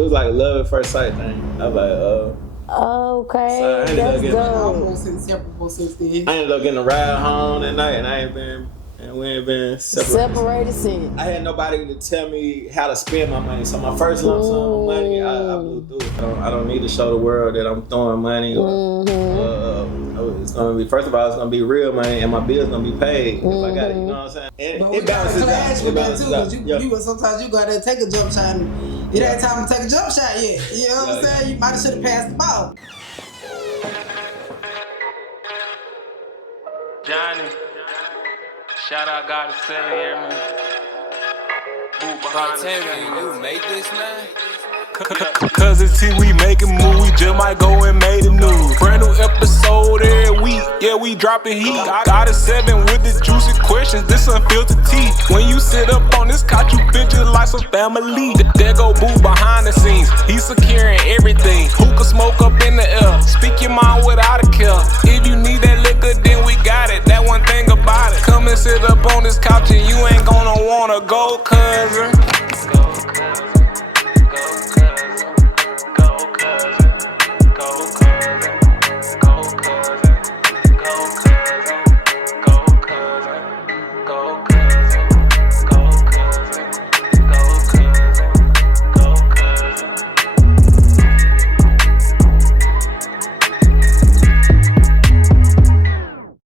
was like a love at first sight thing. I was like, okay, so that's dope. Almost inseparable since then. I ended up getting a ride home that night, and we ain't been Separated since. I had nobody to tell me how to spend my money. So my first lump sum of money, I blew through it. I don't need to show the world that I'm throwing money. It's gonna be, first of all, it's gonna be real money, and my bill's gonna be paid if I got it. You know what I'm saying? And but it balances out. It balances out. You sometimes you go out there and take a jump shot, and it ain't time to take a jump shot yet. You know what I'm saying? You might have should have passed the ball. Johnny, shout out God to 7 here, man. You made this, man? Cuzn T, we making move, we just might go and make the news. Brand new episode every week, yeah, we dropping heat. Got a 7 with the juicy questions, this unfiltered tea. When you sit up on this couch, you feel just like some family. There go Boo behind the scenes, he's securing everything. Hookah smoke up in the air, speak your mind without a care. If you need that liquor, then we got it, that one thing about it. Come and sit up on this couch and you ain't gonna wanna go, Cuzn.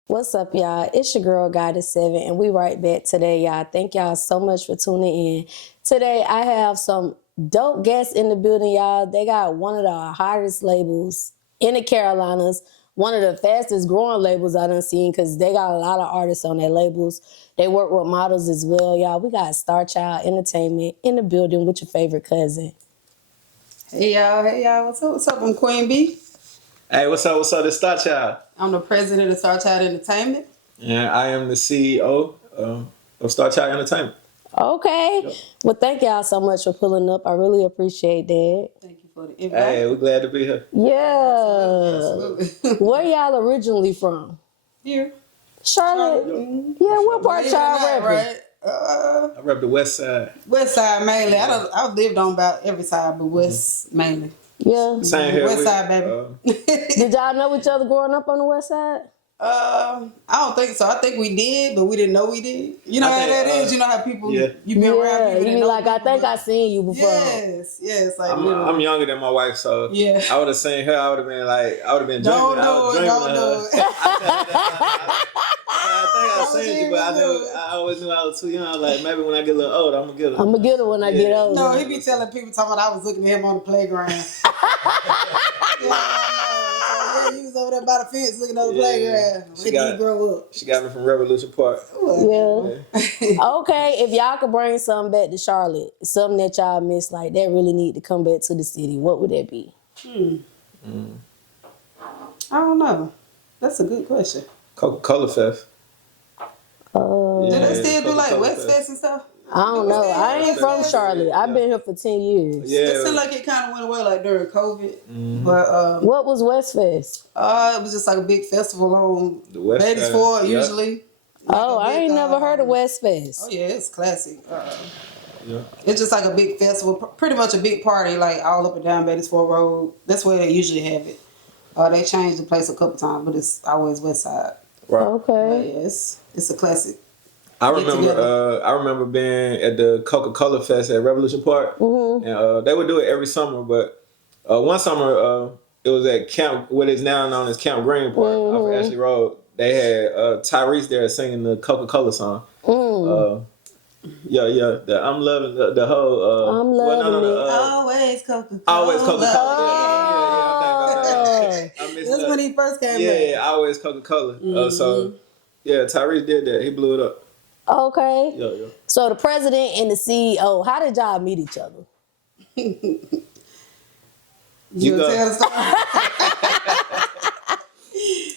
What's up, y'all? It's your girl, Goddess 7, and we right back today, y'all. Thank y'all so much for tuning in. Today, I have some dope guests in the building, y'all. They got one of the hottest labels in the Carolinas, one of the fastest growing labels I done seen because they got a lot of artists on their labels. They work with models as well, y'all. We got Star Child Entertainment in the building with your favorite cousin. Hey y'all, what's up? I'm Queen B. Hey, what's up? This Star Child. I'm the president of Star Child Entertainment. And I am the CEO of Star Child Entertainment. Okay. Yep. Well, thank y'all so much for pulling up. I really appreciate that. Thank you for the invite. Hey, we're glad to be here. Yeah. Absolutely. Where y'all originally from? Here. Charlotte? Yeah, what part y'all repping? I rep the west side. West side mainly. I've lived on about every side, but west mainly. Yeah. Same here. West side, baby. Did y'all know each other growing up on the west side? I don't think so. I think we did, but we didn't know we did. You know how that is? You know how people, you be around people. You be like, I think I seen you before. Yes. Like I'm younger than my wife, so yeah. I would have seen her. I would have been dreaming. Don't do it. I think I seen you, but I always knew I was too young. Like, maybe when I get a little older, I'm going to get her. I'm going to get her when I get older. No, he be telling people talking about I was looking at him on the playground. He was over there by the fence looking at the playground. When did he grow up? She got me from Revolution Park. Yeah. Okay, if y'all could bring something back to Charlotte, something that y'all miss, like that really need to come back to the city, what would that be? I don't know. That's a good question. Coca-Cola Fest. Do they still do like West Fest and stuff? I don't know. I ain't from Charlotte. I've been here for 10 years. Yeah. It seemed like it kind of went away like during COVID. Mm-hmm. But what was West Fest? It was just like a big festival on Ladies Ford usually. Oh, I ain't never heard of West Fest. Oh yeah, it's classic. It's just like a big festival, pretty much a big party, like all up and down Ladies Ford Road. That's where they usually have it. They changed the place a couple times, but it's always West Side. Right. Okay. But yeah, it's a classic. I remember being at the Coca-Cola Fest at Revolution Park, and they would do it every summer. But one summer, it was at Camp, what is now known as Camp Green Park off of Ashley Road. They had Tyrese there singing the Coca-Cola song. The I'm loving the whole. I'm loving it. Always Coca-Cola. Always Coca-Cola. That's when he first came. Yeah, always Coca-Cola. So Tyrese did that. He blew it up. Okay. Yeah. So the president and the CEO, how did y'all meet each other? You gonna tell the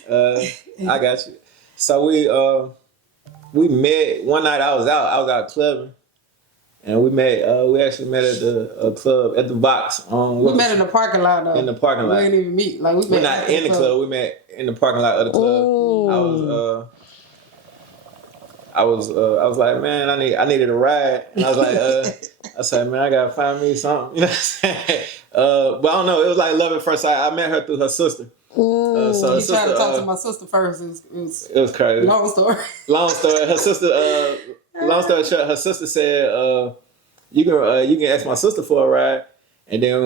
story? I got you. So we met one night. I was out clubbing, and we actually met at the club at the Box. We met in the parking lot though. In the parking lot. We didn't even meet. Like we're not in the club. We met in the parking lot of the club. I was like, man, I needed a ride. And I was like, I said, man, I gotta find me something. You know what I'm saying? But I don't know. It was like love at first sight. I met her through her sister. So her He tried to sister, talk to my sister first. it was crazy. Long story. Long story. Her sister. Long story short, her sister said, "You can ask my sister for a ride." And then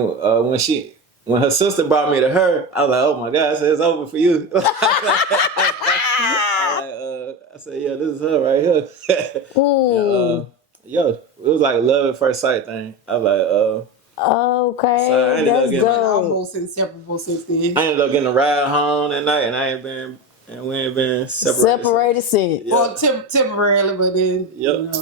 when her sister brought me to her, I was like, "Oh my God!" I said, "It's over for you." I said, "Yeah, this is her right here." And, yo, it was like a love at first sight thing. I was like, Okay, so I ended up that's getting Almost inseparable since then. I ended up getting a ride home that night, and we ain't been separated. since. Yeah. Well, temporarily, but then, Yep.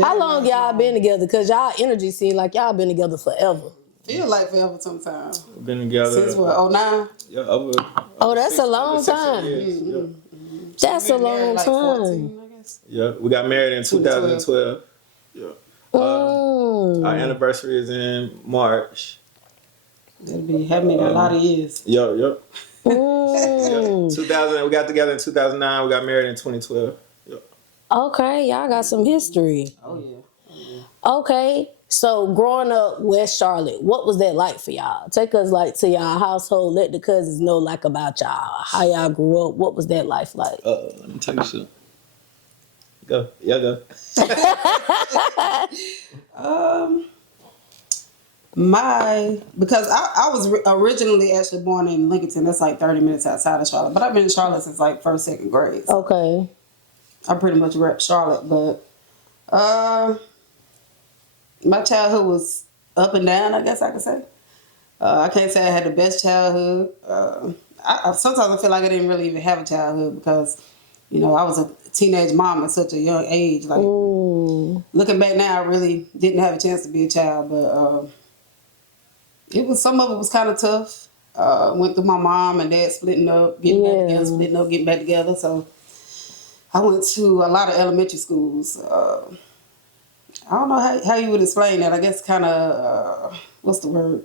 How long y'all been together? Because y'all energy seem like y'all been together forever. Feel like forever sometimes. We've been together Since what, 09? Yeah, over. Oh, that's a over long 6 time. years. Yeah. That's a Been married long like time. 14, I guess. Yeah, we got married in 2012. Yeah. Our anniversary is in March. That'll be having a lot of years. Yep. 2000. We got together in 2009. We got married in 2012. Yep. Okay, y'all got some history. Oh, yeah. Okay, so growing up West Charlotte, what was that like for y'all? Take us like to y'all household. Let the cousins know like about y'all, how y'all grew up. What was that life like? Let me take a shit. Go. Yeah, go. Because I was originally actually born in Lincoln. That's like 30 minutes outside of Charlotte. But I've been in Charlotte since like first, second grade. So Okay. I pretty much rep Charlotte. But my childhood was up and down, I guess I could say. I can't say I had the best childhood. Sometimes I feel like I didn't really even have a childhood because, I was a teenage mom at such a young age. Like, looking back now, I really didn't have a chance to be a child. But some of it was kind of tough. Went through my mom and dad splitting up, getting back together, splitting up, getting back together. So I went to a lot of elementary schools. I don't know how you would explain that. I guess kind of, what's the word?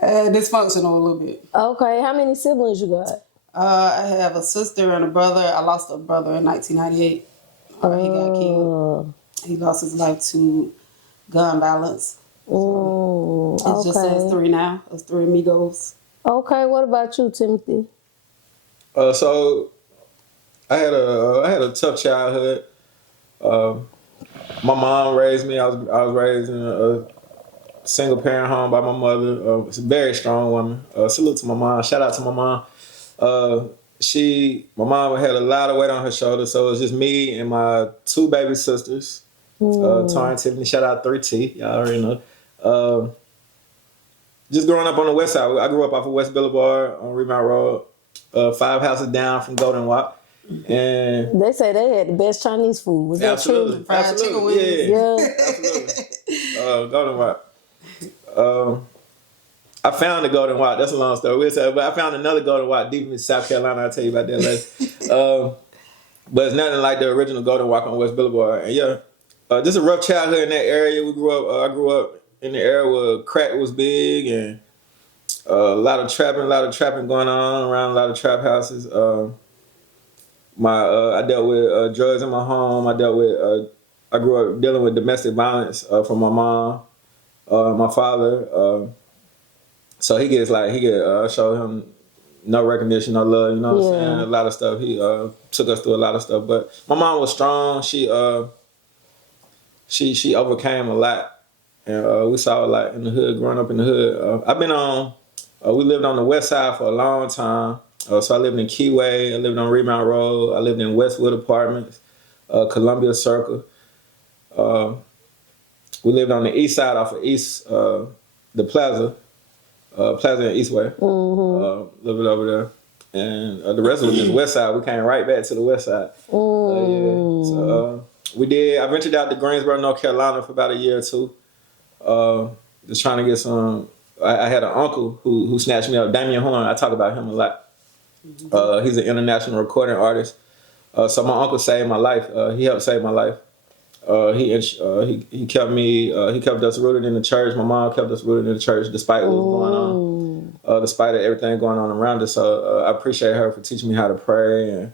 Dysfunctional a little bit. Okay, how many siblings you got? I have a sister and a brother. I lost a brother in 1998. He got killed. He lost his life to gun violence. So it's just us three now. Us three amigos. Okay, what about you, Timothy? So I had a tough childhood. My mom raised me. I was raised in a single parent home by my mother. It's a very strong woman. Salute to my mom. Shout out to my mom. My mom had a lot of weight on her shoulders, so it was just me and my two baby sisters, Tara and Tiffany. Shout out 3T. Y'all already know. Just growing up on the west side. I grew up off of West Boulevard on Remount Road, 5 houses down from Golden Walk. And they say they had the best Chinese food. Was that true? Fried chicken wings. Yeah. Absolutely. Golden Walk. I found the Golden Walk. That's a long story. But I found another Golden Walk deep in South Carolina. I'll tell you about that later. But it's nothing like the original Golden Walk on West Boulevard. And just a rough childhood in that area. I grew up in the area where crack was big and a lot of trapping going on around a lot of trap houses. I dealt with drugs in my home. I grew up dealing with domestic violence from my mom, my father. So he show him no recognition, no love. You know what I'm saying? A lot of stuff. He took us through a lot of stuff. But my mom was strong. She overcame a lot, and we saw a lot in the hood. Growing up in the hood, we lived on the west side for a long time. So I lived in Keyway, I lived on Remount Road, I lived in Westwood Apartments, Columbia Circle. We lived on the east side off of the Plaza in Eastway. Lived over there. And the rest was just west side. We came right back to the west side. So I ventured out to Greensboro, North Carolina for about a year or two. Just trying to get some, I had an uncle who snatched me up, Damian Horne. I talk about him a lot. He's an international recording artist. So my uncle saved my life. He helped save my life. He kept us rooted in the church. My mom kept us rooted in the church despite what was going on, despite everything going on around us. So I appreciate her for teaching me how to pray and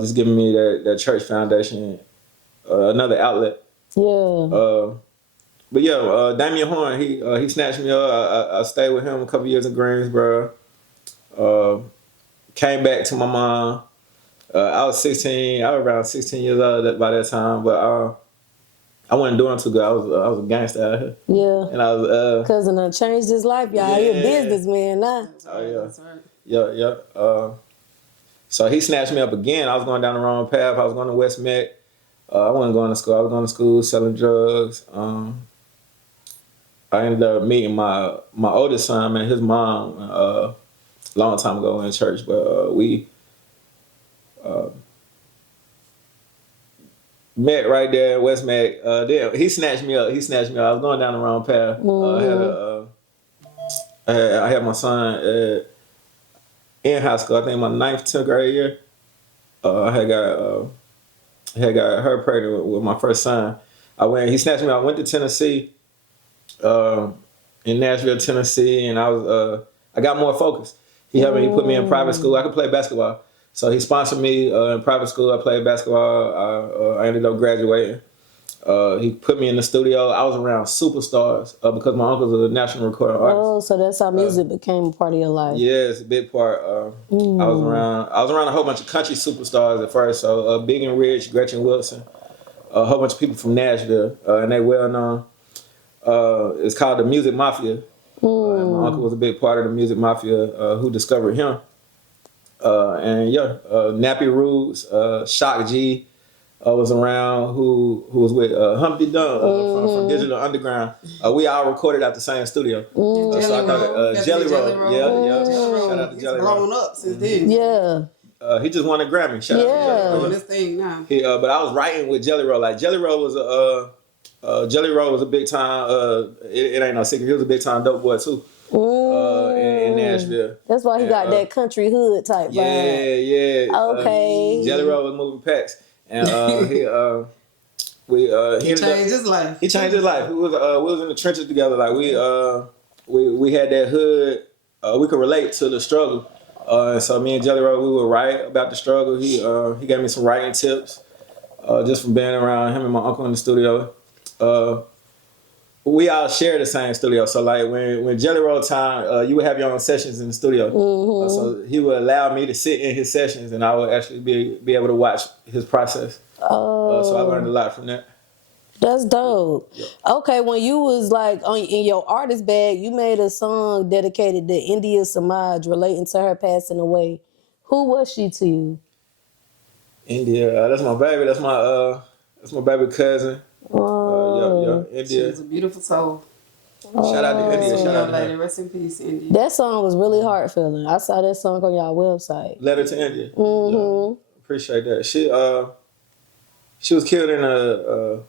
just giving me that church foundation, another outlet. Yeah. But yeah, Damian Horne, he snatched me up. I stayed with him a couple years in Greensboro. Came back to my mom. I was 16. I was around 16 years old by that time, but I wasn't doing too good. I was a gangster out here. Yeah. And I was Cousin done changed his life, y'all. He a businessman now. Oh yeah. That's right. Yeah. So he snatched me up again. I was going down the wrong path. I was going to West Met. I wasn't going to school. I was going to school selling drugs. I ended up meeting my oldest son and his mom a long time ago in church, but we met right there in West Mac. Then he snatched me up. I was going down the wrong path. I had my son in high school. I think my 9th, 10th grade year. I had got her pregnant with my first son. He snatched me up. I went to Tennessee, in Nashville, Tennessee, and I got more focused. He put me in private school. I could play basketball. So he sponsored me in private school. I played basketball. I ended up graduating. He put me in the studio. I was around superstars because my uncle's a national recording artist. Oh, so that's how music became a part of your life. Yeah, it's a big part. I was around a whole bunch of country superstars at first. So Big and Rich, Gretchen Wilson, a whole bunch of people from Nashville, and they well known. It's called the Music Mafia. And my uncle was a big part of the Music Mafia who discovered him. Nappy Roots, Shock G was around who was with Humpty Dump from Digital Underground. We all recorded at the same studio. So I thought Jelly Roll. Yeah. Shout out to Jelly Roll. Blown up since then. Yeah. He just won a Grammy. Shout out to Jelly Roll. Doing this thing now. But I was writing with Jelly Roll. Like Jelly Roll was a big time. It ain't no secret. He was a big time dope boy too. In Nashville. That's why he got that country hood type vibe. Yeah. Okay. Jelly Roll was moving packs, and he changed his life. He changed his life. We was in the trenches together. Like we had that hood. We could relate to the struggle. And so me and Jelly Roll, we would write about the struggle. He gave me some writing tips just from being around him and my uncle in the studio. We all share the same studio. So like when Jelly Roll time, you would have your own sessions in the studio. So he would allow me to sit in his sessions and I would actually be able to watch his process. So I learned a lot from that. That's dope. Yeah. Okay, when you was like in your artist bag, you made a song dedicated to India Samaj relating to her passing away. Who was she to you? India, that's my baby. That's my baby cousin. India. She was a beautiful soul. Shout out to India. Shout out to her. Rest in peace, India. That song was really heartfelt. I saw that song on y'all website. Letter to India. Appreciate that. She was killed in a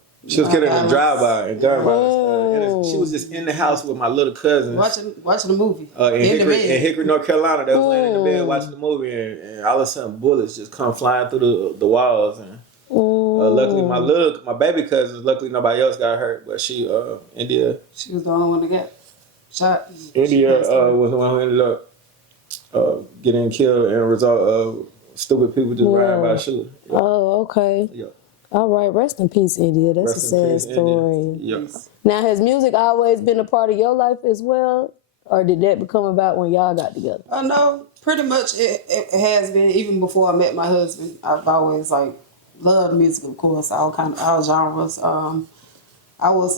drive-by in gun violence. She was just in the house with my little cousin. Watching the movie. In Hickory, North Carolina. They was laying in the bed watching the movie and all of a sudden bullets just come flying through the walls and luckily my baby cousin, luckily nobody else got hurt, but India. She was the only one that got shot. India was the one who ended up getting killed as a result of stupid people just riding by a shooter. Yeah. Oh, okay. Yeah. All right, rest in peace, India. That's a sad story. Yep. Now, has music always been a part of your life as well? Or did that become about when y'all got together? No, pretty much it has been. Even before I met my husband, I've always loved music, of course, all genres. I was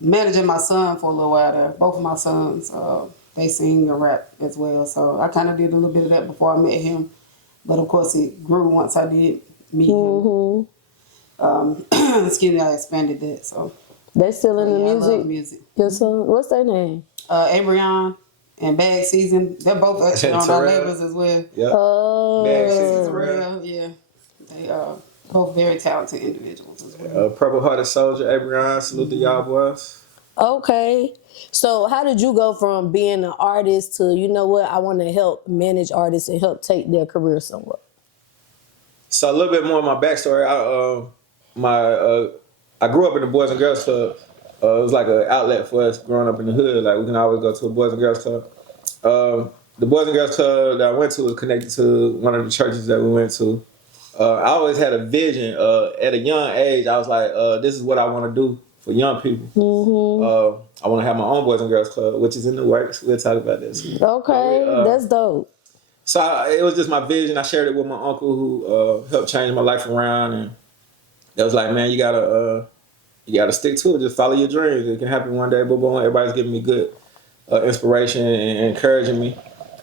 managing my son for a little while there. Both of my sons, they sing and rap as well. So I kind of did a little bit of that before I met him. But of course, it grew once I did meet him. Excuse me, I expanded that. So they still in the music? I love music. Your son, what's their name? Abrion and Bag Season. They're both actually on our labels as well. Yeah. Bag Season, real. Yeah. They are both very talented individuals as well. Purple Hearted Soldier, Abrion, salute to y'all boys. Okay. So how did you go from being an artist to, you know what, I want to help manage artists and help take their career somewhere? So a little bit more of my backstory. I grew up in the Boys and Girls Club. It was like an outlet for us growing up in the hood. Like we can always go to a Boys and Girls Club. The Boys and Girls Club that I went to was connected to one of the churches that we went to. I always had a vision. At a young age, I was like, this is what I want to do for young people. I want to have my own Boys and Girls Club, which is in the works. We'll talk about this. Okay, that's dope. So it was just my vision. I shared it with my uncle who helped change my life around, and that was like, man, you gotta stick to it. Just follow your dreams. It can happen one day. Boom, boom. Everybody's giving me good inspiration and encouraging me.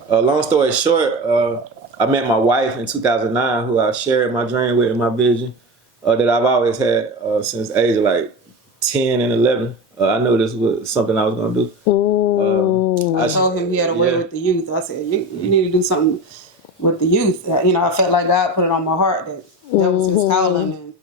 Long story short, I met my wife in 2009, who I shared my dream with and my vision that I've always had since the age of like 10 and 11. I knew this was something I was gonna do. I told him he had a way with the youth. I said, you need to do something with the youth. I felt like God put it on my heart that was his calling. And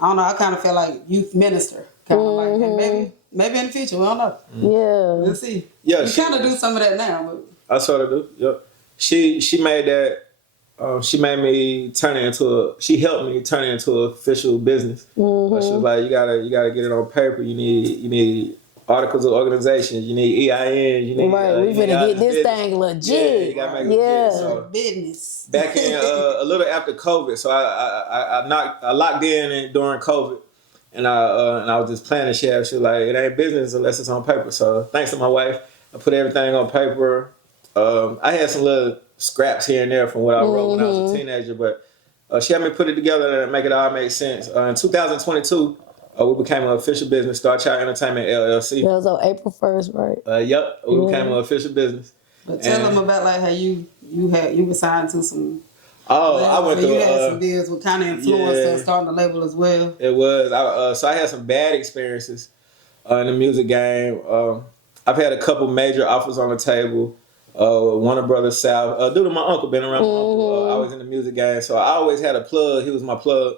I don't know, I kind of felt like youth minister. Kind of like, and maybe in the future, we don't know. Yeah. We'll see. Yeah, you kind of do some of that now. But I sort of do, yep. She made that, she made me turn it into she helped me turn it into an official business. She was like, you gotta get it on paper. You need articles of organization. You need EIN. You need right. We finna get this thing legit. Yeah, you gotta make it legit. So business. Back in a little after COVID, so I locked in during COVID, and I was just planning shit. She was like, it ain't business unless it's on paper. So thanks to my wife, I put everything on paper. I had some little scraps here and there from what I wrote when I was a teenager, but she had me put it together and make it all make sense. In 2022, we became an official business, Star Child Entertainment LLC. That was on April 1st, right? Yep, we became an official business. But tell them about like how you were signed to some. Oh, I went through. You had some deals with kind of influence and starting the label as well. It was. So I had some bad experiences in the music game. I've had a couple major offers on the table. Warner Brothers South. Due to my uncle, been around my uncle. I was in the music game, so I always had a plug. He was my plug.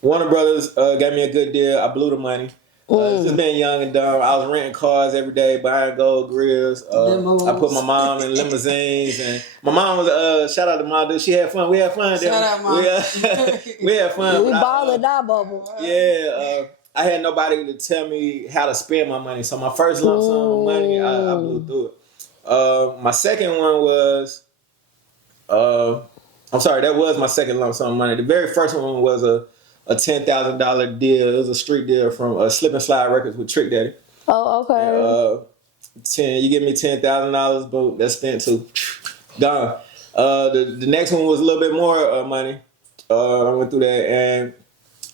Warner Brothers gave me a good deal. I blew the money. Just being young and dumb. I was renting cars every day, buying gold grills. I put my mom in limousines, and my mom was shout out to mom. Dude, she had fun. We had fun. Shout out, mom. We had fun. We balling that bubble. Yeah. I had nobody to tell me how to spend my money. So my first lump sum of money, I blew through it. My second one was, that was my second lump sum of money. The very first one was a $10,000 deal. It was a street deal from Slip and Slide Records with Trick Daddy. Oh, okay. You give me $10,000, boom, that's spent too. Gone. The next one was a little bit more money. I went through that, and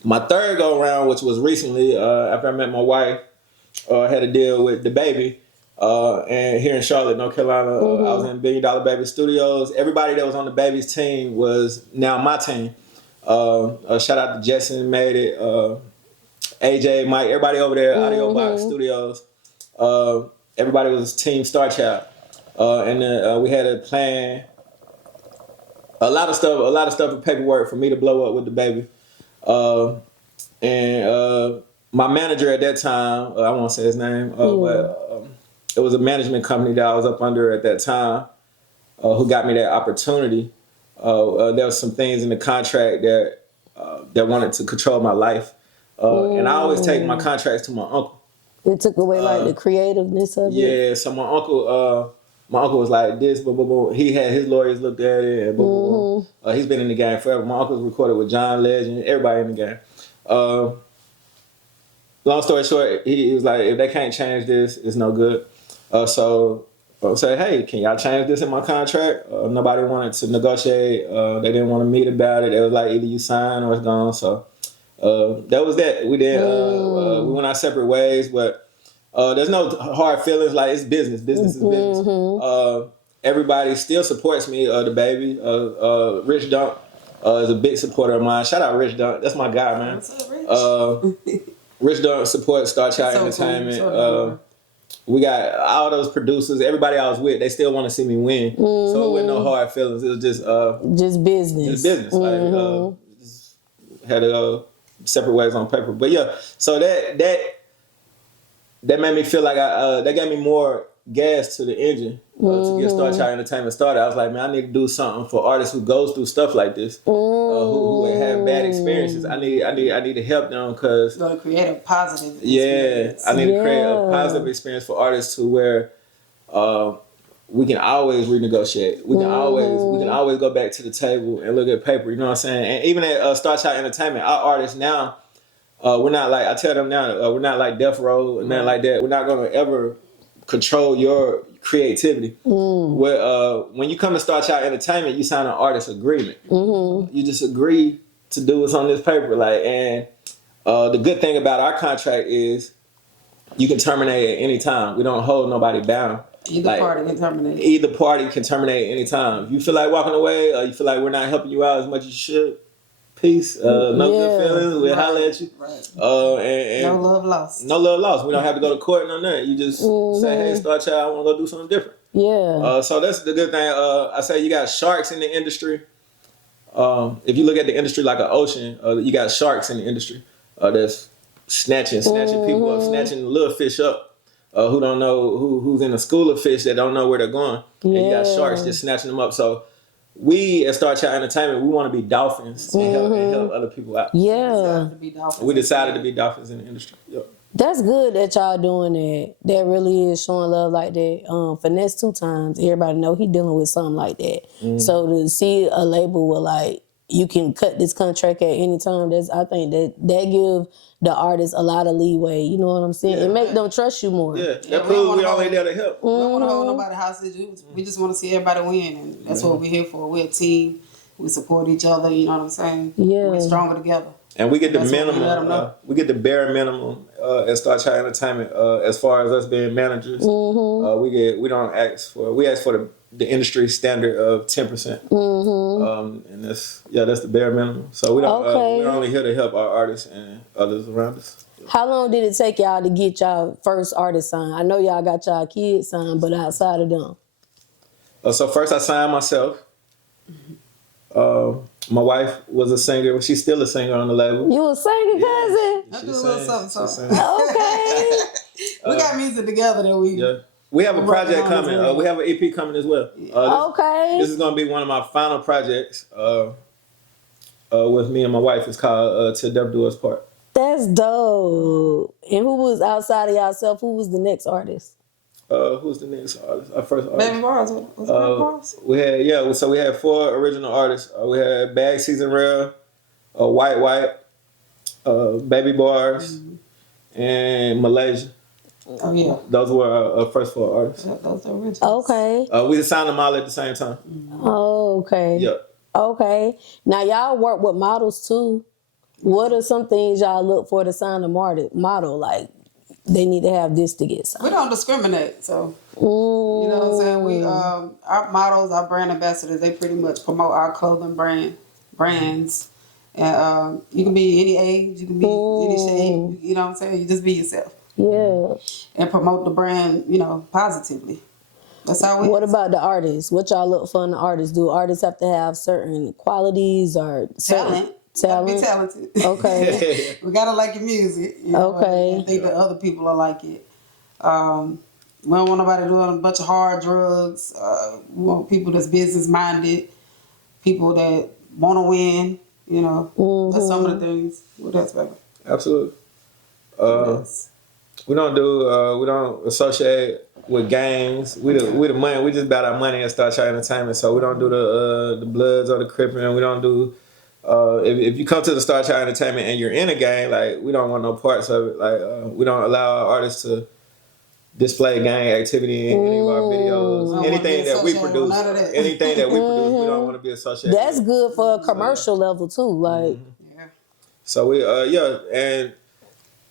my third go around, which was recently after I met my wife, I had a deal with the baby, and here in Charlotte, North Carolina, I was in $1 Billion Baby Studios. Everybody that was on the baby's team was now my team. Shout out to Jetson, made it. AJ, Mike, everybody over there, Audio Box Studios. Everybody was Team Starchild, and then we had a plan. A lot of stuff and paperwork for me to blow up with the baby. And my manager at that time, I won't say his name, but it was a management company that I was up under at that time, who got me that opportunity. There was some things in the contract that wanted to control my life, and I always take my contracts to my uncle. It took away like the creativeness of it. Yeah, so my uncle was like this, blah, blah, blah. He had his lawyers looked at it, and blah, blah, blah. He's been in the game forever. My uncle's recorded with John Legend, everybody in the game. Long story short, he was like, if they can't change this, it's no good. So I said, hey, can y'all change this in my contract? Nobody wanted to negotiate. They didn't want to meet about it. They was like, either you sign or it's gone. So that was that. We did. We went our separate ways, but there's no hard feelings. Like, it's business. Business is business. Everybody still supports me. The baby, Rich Dunk, is a big supporter of mine. Shout out Rich Dunk. That's my guy, man. What's up, Rich? Rich Dunk supports Star Child Entertainment. Cool. We got all those producers. Everybody I was with, they still want to see me win. So it wasn't no hard feelings. It was just business. Just business. Like just had separate ways on paper. But yeah, so that made me feel like that gave me more gas to the engine to get Star Child Entertainment started. I was like, man, I need to do something for artists who goes through stuff like this, who have bad experiences. I need to help them because to create a positive experience. I need to create a positive experience for artists who where we can always renegotiate. We can always go back to the table and look at paper. You know what I'm saying? And even at Star Child Entertainment, our artists now, we're not like, I tell them now, we're not like Death Row and nothing like that. We're not going to ever control your creativity. When you come to Star Child Entertainment, you sign an artist agreement. You just agree to do what's on this paper. Like, and the good thing about our contract is you can terminate at any time. We don't hold nobody bound. Either party can terminate. Either party can terminate at any time. If you feel like walking away, or you feel like we're not helping you out as much as you should, peace. No good feelings. We'll holler at you. Right. And no love lost. No love lost. We don't have to go to court or nothing. You just say, hey, Star Child, I want to go do something different. Yeah. So that's the good thing. I say you got sharks in the industry. If you look at the industry like an ocean, you got sharks in the industry that's snatching people up, snatching little fish up. Who don't know who's in a school of fish that don't know where they're going. And you got sharks just snatching them up. So we at Star Child Entertainment, we want to be dolphins and help other people out. Yeah. We decided to be dolphins in the industry. Yep. That's good that y'all doing that. That really is showing love like that. Finesse 2 times. Everybody know he dealing with something like that. So to see a label with like, you can cut this contract at any time, I think that give the artist a lot of leeway. You know what I'm saying? It make them trust you more. Yeah, that proves we only there to help. We don't want to hold nobody hostage. We just want to see everybody win, and that's what we're here for. We're a team. We support each other. You know what I'm saying? Yeah, we're stronger together. And we get the minimum. We get the bare minimum at Star Child Entertainment as far as us being managers. We ask for the industry standard of 10%. And that's the bare minimum. So we don't we're only here to help our artists and others around us. How long did it take y'all to get y'all first artist signed? I know y'all got y'all kids signed, but outside of them. So first I signed myself. My wife was a singer. She's still a singer on the label. You a singer, cousin? I do a little something. Okay. We got music together that we... Yeah. We have a project coming. We have an EP coming as well. This is going to be one of my final projects with me and my wife. It's called Till Death Do Us Part. That's dope. And who was outside of yourself? Who was the next artist? Who's the next artist? Our first artist. Baby Bars. Was it Baby Bars? We had 4 original artists. We had Bag Season Rare, White, Baby Bars, and Malaysia. Oh yeah. Those were our first 4 artists. Those are originals. Okay. We signed them all at the same time. Oh, okay. Yep. Okay. Now y'all work with models too. What are some things y'all look for to sign a model? Like they need to have this to get signed. We don't discriminate, so you know what I'm saying. We our models, our brand ambassadors, they pretty much promote our clothing brands. And you can be any age, you can be any shape. You know what I'm saying. You just be yourself. Yeah. And promote the brand, positively. That's how we. What about the artists? What y'all look for in the artists? Do artists have to have certain qualities or talent? Be talented. Okay. We gotta like your music. Okay. And think that other people will like it. We don't want nobody doing a bunch of hard drugs. We want people that's business minded, people that want to win. That's some of the things. What else, baby? Absolutely. We don't associate with gangs. We the money. We just about our money at Star Child Entertainment. So we don't do the Bloods or the Crippin'. We don't do. If you come to the Star Child Entertainment and you're in a gang, like we don't want no parts of it. Like we don't allow our artists to display gang activity in any of our videos. Anything that we produce, we don't want to be associated. That's good for a commercial level too. Like. So we and.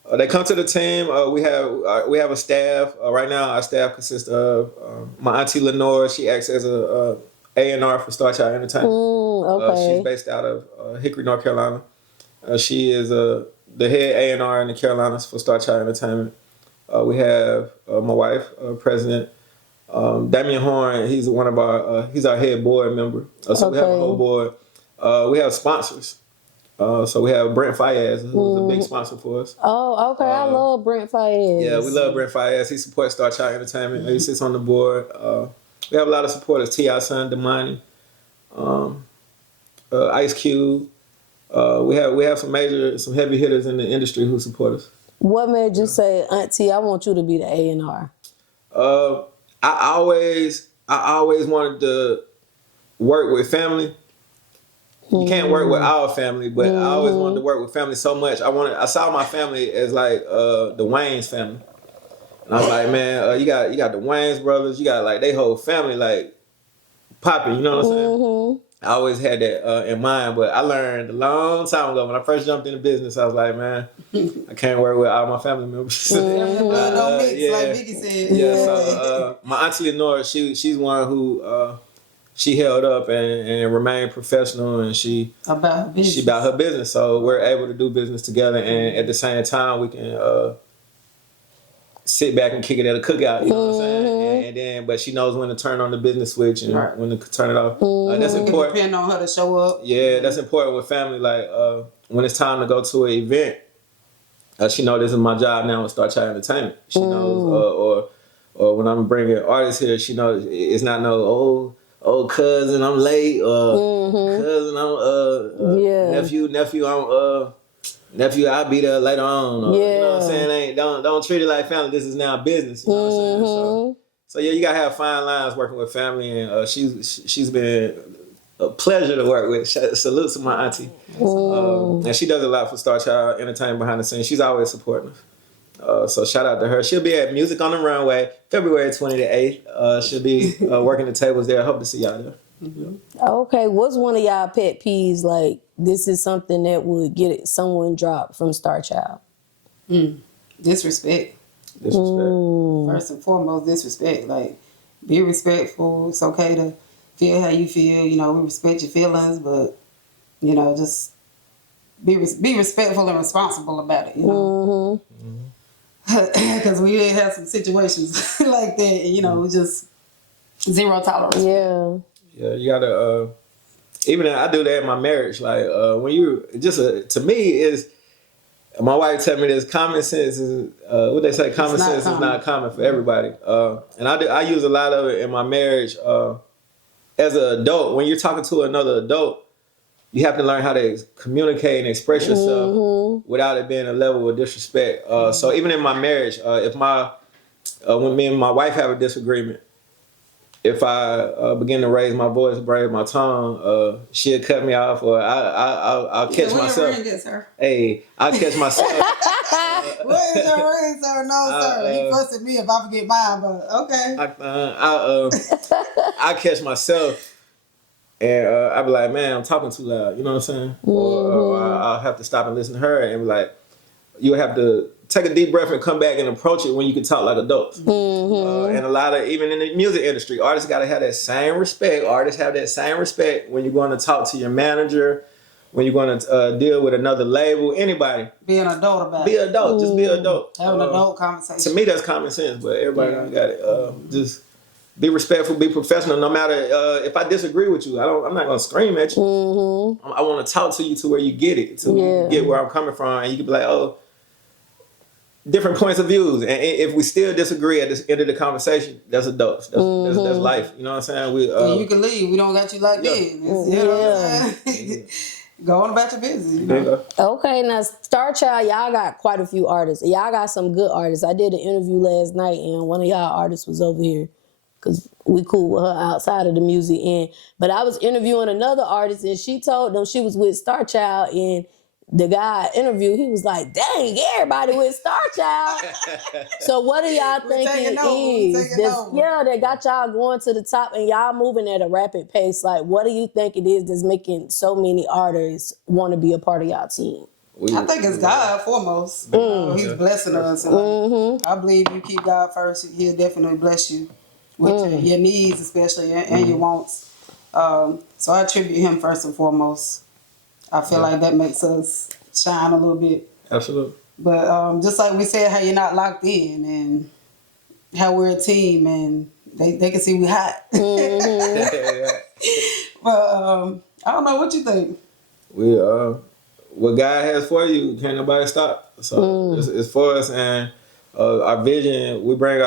They come to the team. We have a staff. Right now, our staff consists of my auntie Lenore. She acts as a A&R for Star Child Entertainment. Okay. She's based out of Hickory, North Carolina. She is the head A&R in the Carolinas for Star Child Entertainment. We have my wife, President Damian Horne. He's he's our head board member. So we have a whole board. We have sponsors. So we have Brent Fayez, who's a big sponsor for us. Oh, okay. I love Brent Fayez. Yeah, we love Brent Fayez. He supports Star Child Entertainment. He sits on the board. We have a lot of supporters. T.I. son, Damani, Ice Cube. We have some heavy hitters in the industry who support us. What made you say, Auntie, I want you to be the A&R? I always I always wanted to work with family. You can't work with our family, but I always wanted to work with family so much. I saw my family as like the Wayans family, and I was like, man, you got the Wayans brothers, you got like they whole family like popping. You know what I'm saying? I always had that in mind, but I learned a long time ago when I first jumped into business. I was like, man, I can't work with all my family members. Don't mix, like Vicky said. Yeah. So my auntie Lenore, she's one who she held up and remained professional, and she about her business. So we're able to do business together, and at the same time we can sit back and kick it at a cookout. You know what I'm saying? And then, but she knows when to turn on the business switch and when to turn it off. That's important. Depend on her to show up. Yeah, that's important with family. Like when it's time to go to an event, she knows this is my job now with Star Child Entertainment. She knows, or when I'm bringing artists here, she knows it's not no cousin, I'm late, cousin, I'm nephew, I'll be there later on. Or, you know what I'm saying? Don't treat it like family. This is now business. You know what I'm saying? So yeah, you gotta have fine lines working with family, and she's been a pleasure to work with. Salute to my auntie, and she does a lot for Star Child Entertainment behind the scenes. She's always supporting us. So shout out to her. She'll be at Music on the Runway February 28th. She'll be working the tables there. I hope to see y'all there. Okay, what's one of y'all pet peeves? Like, this is something that would get someone dropped from Star Child. Disrespect. First and foremost, disrespect. Like, be respectful. It's okay to feel how you feel. You know, we respect your feelings, but you know, just be respectful and responsible about it. You know, because we did have some situations like that. You know, just zero tolerance. Yeah. Yeah, you gotta. Even I do that in my marriage. Like when you to me is. My wife tell me this: common sense is what they say. Common sense is not common for everybody. And I use a lot of it in my marriage. As an adult, when you're talking to another adult, you have to learn how to communicate and express yourself without it being a level of disrespect. So even in my marriage, if when me and my wife have a disagreement, if I begin to raise my voice, brave my tongue, she'll cut me off, or I'll catch myself. Ring is, sir? Hey, I'll catch myself. Where is your ring, sir? No, sir. He fussed at me if I forget mine, but okay. I catch myself, and I'll be like, man, I'm talking too loud. You know what I'm saying? Or I'll have to stop and listen to her, and be like, you'll have to take a deep breath and come back and approach it when you can talk like adults. And a lot of, even in the music industry, artists got to have that same respect. Artists have that same respect when you're going to talk to your manager, when you're going to deal with another label, anybody. Be an adult about it. Be an adult. Just be an adult. Have an adult conversation. To me, that's common sense, but everybody don't got it. Just be respectful, be professional. No matter if I disagree with you, I'm not going to scream at you. I want to talk to you to where you get it, to get where I'm coming from, and you can be like, oh, different points of views, and if we still disagree at the end of the conversation, that's adults. That's life. You know what I'm saying? You can leave. We don't got you locked in. You know what I'm saying? Go on about your business. You know? Okay, now Star Child, y'all got quite a few artists. Y'all got some good artists. I did an interview last night, and one of y'all artists was over here because we cool with her outside of the music end. But I was interviewing another artist, and she told them she was with Star Child, and the guy interviewed, he was like, dang, everybody with Star Child. So what do y'all think it is? That got y'all going to the top and y'all moving at a rapid pace. Like, what do you think it is that's making so many artists want to be a part of y'all team? I think it's God foremost. He's blessing us. And I believe you keep God first, he'll definitely bless you with your needs especially and your wants. So I attribute him first and foremost. I feel like that makes us shine a little bit. Absolutely. But just like we said, how you're not locked in and how we're a team and they can see we hot. But I don't know what you think. What God has for you, can't nobody stop. So it's for us, and our vision, we bring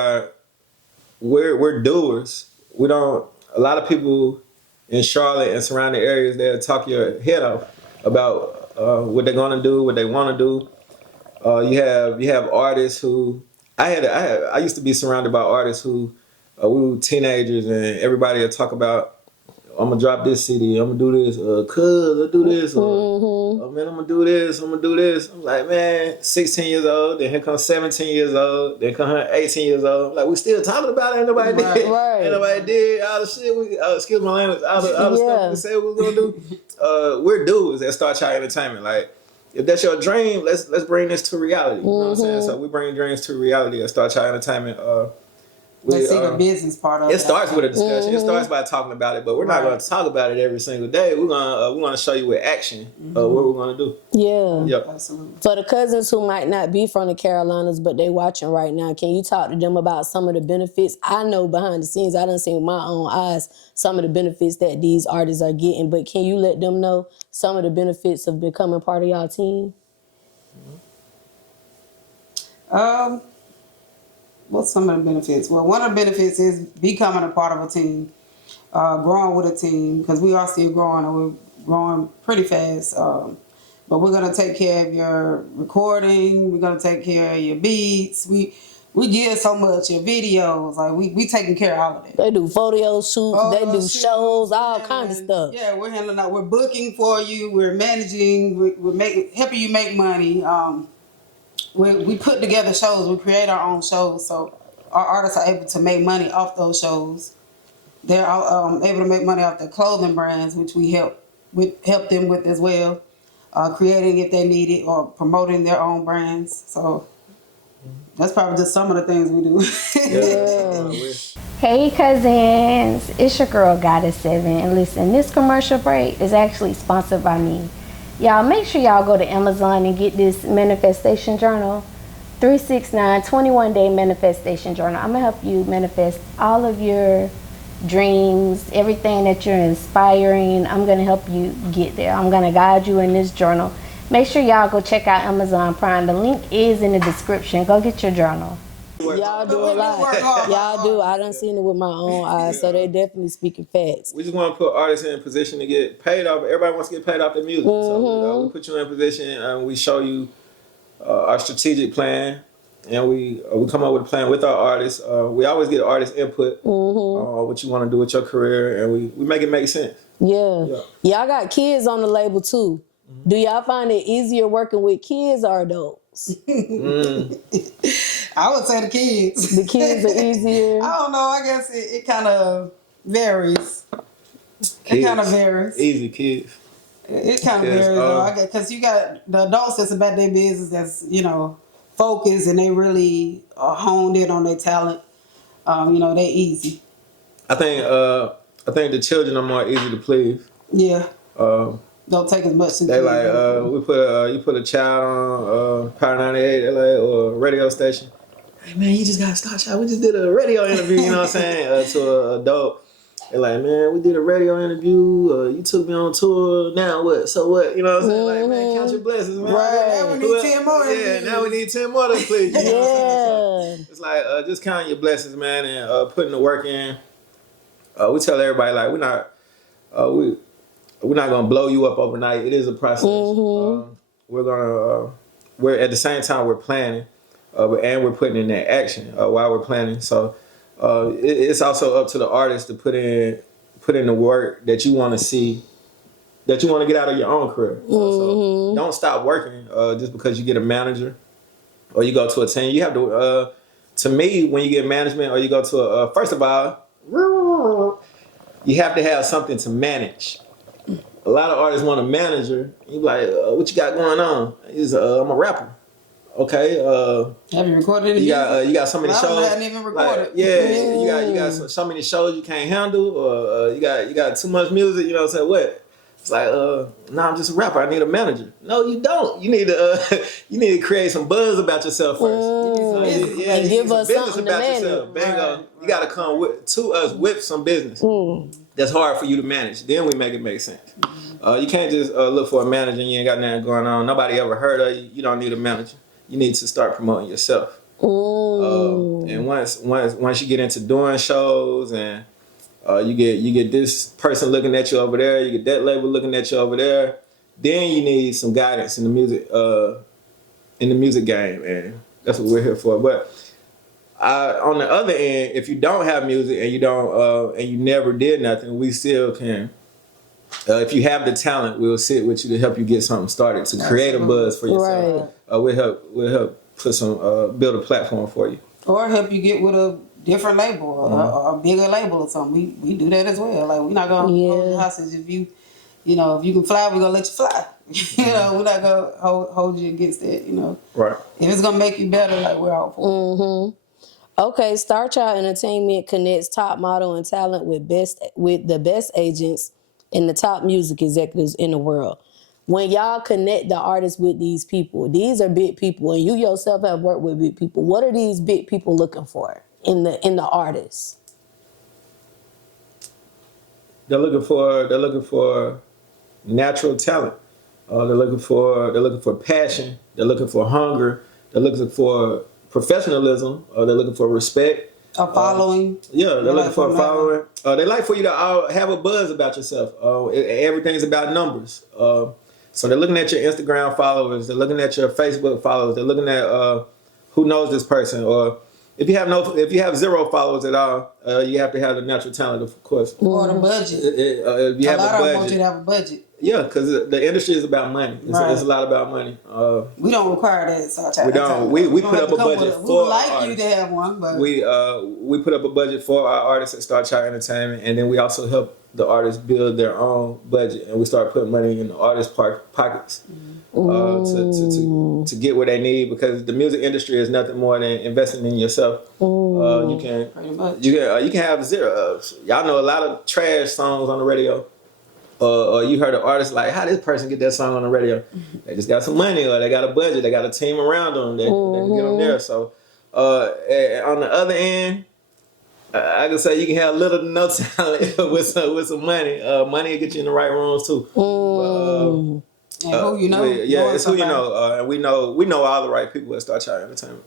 we're doers. We don't, a lot of people in Charlotte and surrounding areas, they'll talk your head off about what they're gonna do, what they want to do. You have artists who I used to be surrounded by artists who we were teenagers, and everybody would talk about, I'm gonna drop this CD, I'm gonna do this, Cuzn, let's do this, or oh man, I'm gonna do this, I'm gonna do this. I'm like, man, 16 years old, then here comes 17 years old, then come her 18 years old. Like, we still talking about it, ain't nobody did. Right. Ain't nobody did all the shit excuse my language, all the stuff we said we was gonna do. We're dudes at Star Child Entertainment. Like, if that's your dream, let's bring this to reality. You know what I'm saying? So we bring dreams to reality at Star Child Entertainment. Let's see the business part of it. It starts with a discussion. It starts by talking about it, but we're not going to talk about it every single day. We're gonna show you with action what we're gonna do. Yeah. Yep. Absolutely. For the cousins who might not be from the Carolinas, but they watching right now, can you talk to them about some of the benefits? I know behind the scenes, I done seen with my own eyes some of the benefits that these artists are getting, but can you let them know some of the benefits of becoming part of y'all team? What's some of the benefits? Well, one of the benefits is becoming a part of a team, growing with a team, because we are still growing, and we're growing pretty fast. But we're gonna take care of your recording. We're gonna take care of your beats. We give so much, your videos. Like we taking care of all of that. They do photo shoots, they do shows, all kind of stuff. Yeah, we're handling that. We're booking for you. We're managing. We're helping you make money. We put together shows. We create our own shows, so our artists are able to make money off those shows. They're able to make money off their clothing brands, which we help them with as well. Creating if they need it, or promoting their own brands. So that's probably just some of the things we do. Hey cousins, it's your girl Goddess 7, and listen, this commercial break is actually sponsored by me. Y'all make sure y'all go to Amazon and get this manifestation journal, 369 21-day manifestation journal. I'm gonna help you manifest all of your dreams, everything that you're inspiring. I'm gonna help you get there. I'm gonna guide you in this journal. Make sure y'all go check out Amazon Prime. The link is in the description. Go get your journal. Y'all do a lot. Y'all do. I done seen it with my own eyes, so they definitely speaking facts. We just want to put artists in a position to get paid off. Everybody wants to get paid off their music. So we put you in a position, and we show you our strategic plan, and we come up with a plan with our artists. We always get artist input on what you want to do with your career, and we make it make sense. Yeah. Y'all got kids on the label too. Do y'all find it easier working with kids or adults? I would say the kids. The kids are easier. I don't know. I guess it kind of varies. It kind of varies. Easy kids. It kind of varies though. Because you got the adults that's about their business, that's focused, and they really are honed in on their talent. They easy. I think the children are more easy to please. Yeah. Don't take as much. They like you put a child on Power 98 LA or a radio station. Hey man, you just got Star Child. We just did a radio interview. You know what I'm saying? To an adult. They're like, man, we did a radio interview. You took me on tour. Now what? So what? You know what I'm saying? Like, man, count your blessings, man. Right. Now we need 10 more. Yeah, now we need 10 more to please. You know what I'm saying? So it's like just count your blessings, man, and putting the work in. We tell everybody like we're not gonna blow you up overnight. It is a process. We're at the same time we're planning, and we're putting in that action while we're planning. So it's also up to the artist to put in the work that you want to see, that you want to get out of your own career. So don't stop working just because you get a manager or you go to a team. You have to. To me, when you get management or you go to first of all, you have to have something to manage. A lot of artists want a manager. You like, what you got going on? He's, I'm a rapper. Okay. Have you recorded any music? You got so many shows. I haven't even recorded. Like, you got so many shows you can't handle, or you got too much music. You know what I'm saying? What? It's like, I'm just a rapper. I need a manager. No, you don't. You need to create some buzz about yourself first. Give us business something about to manage. yourself. Bingo. Right. You got to come to us with some business. That's hard for you to manage. Then we make it make sense. You can't just look for a manager and you ain't got nothing going on. Nobody ever heard of you. You don't need a manager. You need to start promoting yourself. And once you get into doing shows and you get this person looking at you over there, you get that label looking at you over there, then you need some guidance in the music game, and that's what we're here for. But On the other end, if you don't have music and you don't and you never did nothing, we still can. If you have the talent, we'll sit with you to help you get something started to create a buzz for yourself. Right. We'll help put some build a platform for you, or help you get with a different label or a bigger label or something. We do that as well. Like we're not gonna hold you hostage if you can fly, we're gonna let you fly. We're not gonna hold you against that. right? If it's gonna make you better, like we're all for it. Okay, Starchild Entertainment connects top model and talent with the best agents and the top music executives in the world. When y'all connect the artists with these people, these are big people, and you yourself have worked with big people. What are these big people looking for in the artists? They're looking for natural talent. They're looking for passion. They're looking for hunger. They're looking for professionalism. They're looking for respect. A following. They're looking for a following. They like for you to have a buzz about yourself. Everything's about numbers. So they're looking at your Instagram followers. They're looking at your Facebook followers. They're looking at who knows this person. Or if you have 0 followers at all, you have to have the natural talent, of course. Or the budget. If you have a lot a of them budget. want you to have a budget. Yeah, because the industry is about money. It's a lot about money. We don't require that. So we don't. We put up a budget for we would like our you to have one, but we put up a budget for our artists at Star Child Entertainment, and then we also help the artists build their own budget, and we start putting money in the artists' pockets to get what they need, because the music industry is nothing more than investing in yourself. You can have zero. Y'all know a lot of trash songs on the radio. Or you heard an artist like, how this person get that song on the radio? They just got some money, or they got a budget, they got a team around them that can get them there. So on the other end, I can say you can have little to no talent with some money. Money will get you in the right rooms too. And who you know? It's who you know. And we know all the right people at Star Child Entertainment.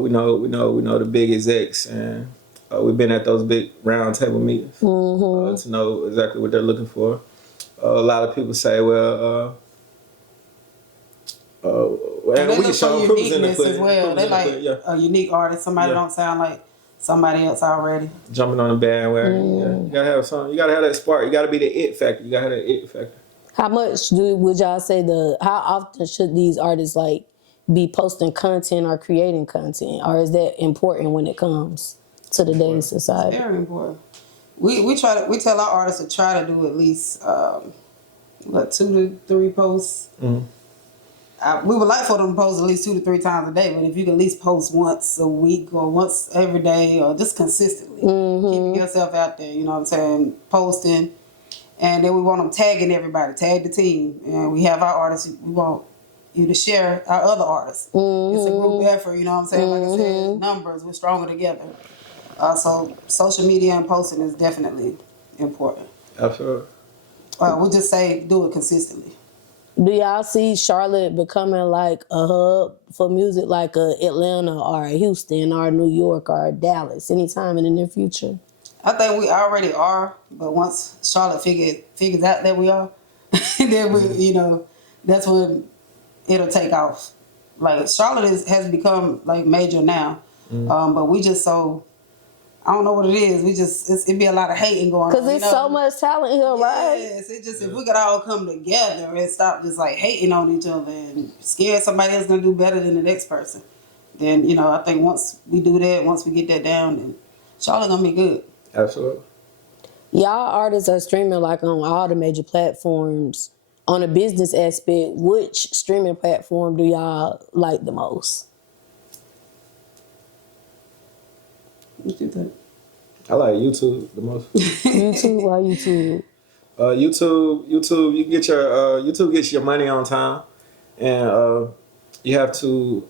We know the big execs, and we've been at those big round table meetings to know exactly what they're looking for. A lot of people say, well, and we can show uniqueness as well. They like a unique artist. Somebody don't sound like somebody else already. Jumping on the bandwagon. Yeah. You gotta have something. You gotta have that spark. You gotta be the it factor. You gotta have that it factor. How much would y'all say how often should these artists like be posting content or creating content, or is that important when it comes to today's society? It's very important. We tell our artists to try to do at least 2 to 3 posts. We would like for them to post at least 2 to 3 times a day, but if you can at least post once a week or once every day or just consistently, keeping yourself out there, you know what I'm saying, posting. And then we want them tagging everybody, tag the team. And we have our artists, we want you to share our other artists. It's a group effort, you know what I'm saying? Like I said, numbers, we're stronger together. So social media and posting is definitely important. Absolutely. We'll just say do it consistently. Do y'all see Charlotte becoming like a hub for music, like a Atlanta or a Houston or New York or Dallas anytime in the near future? I think we already are, but once Charlotte figures out that we are, then we, that's when it'll take off. Like Charlotte has become like major now, but we just I don't know what it is. It'd be a lot of hating going on. Because there's so much talent here, right? Yes, if we could all come together and stop just like hating on each other and scared somebody else gonna do better than the next person, then I think once we do that, once we get that down, then Charlotte gonna be good. Absolutely. Y'all artists are streaming like on all the major platforms. On a business aspect, which streaming platform do y'all like the most? What you think? I like YouTube the most. YouTube? Why YouTube? YouTube. You get your YouTube gets your money on time, and you have to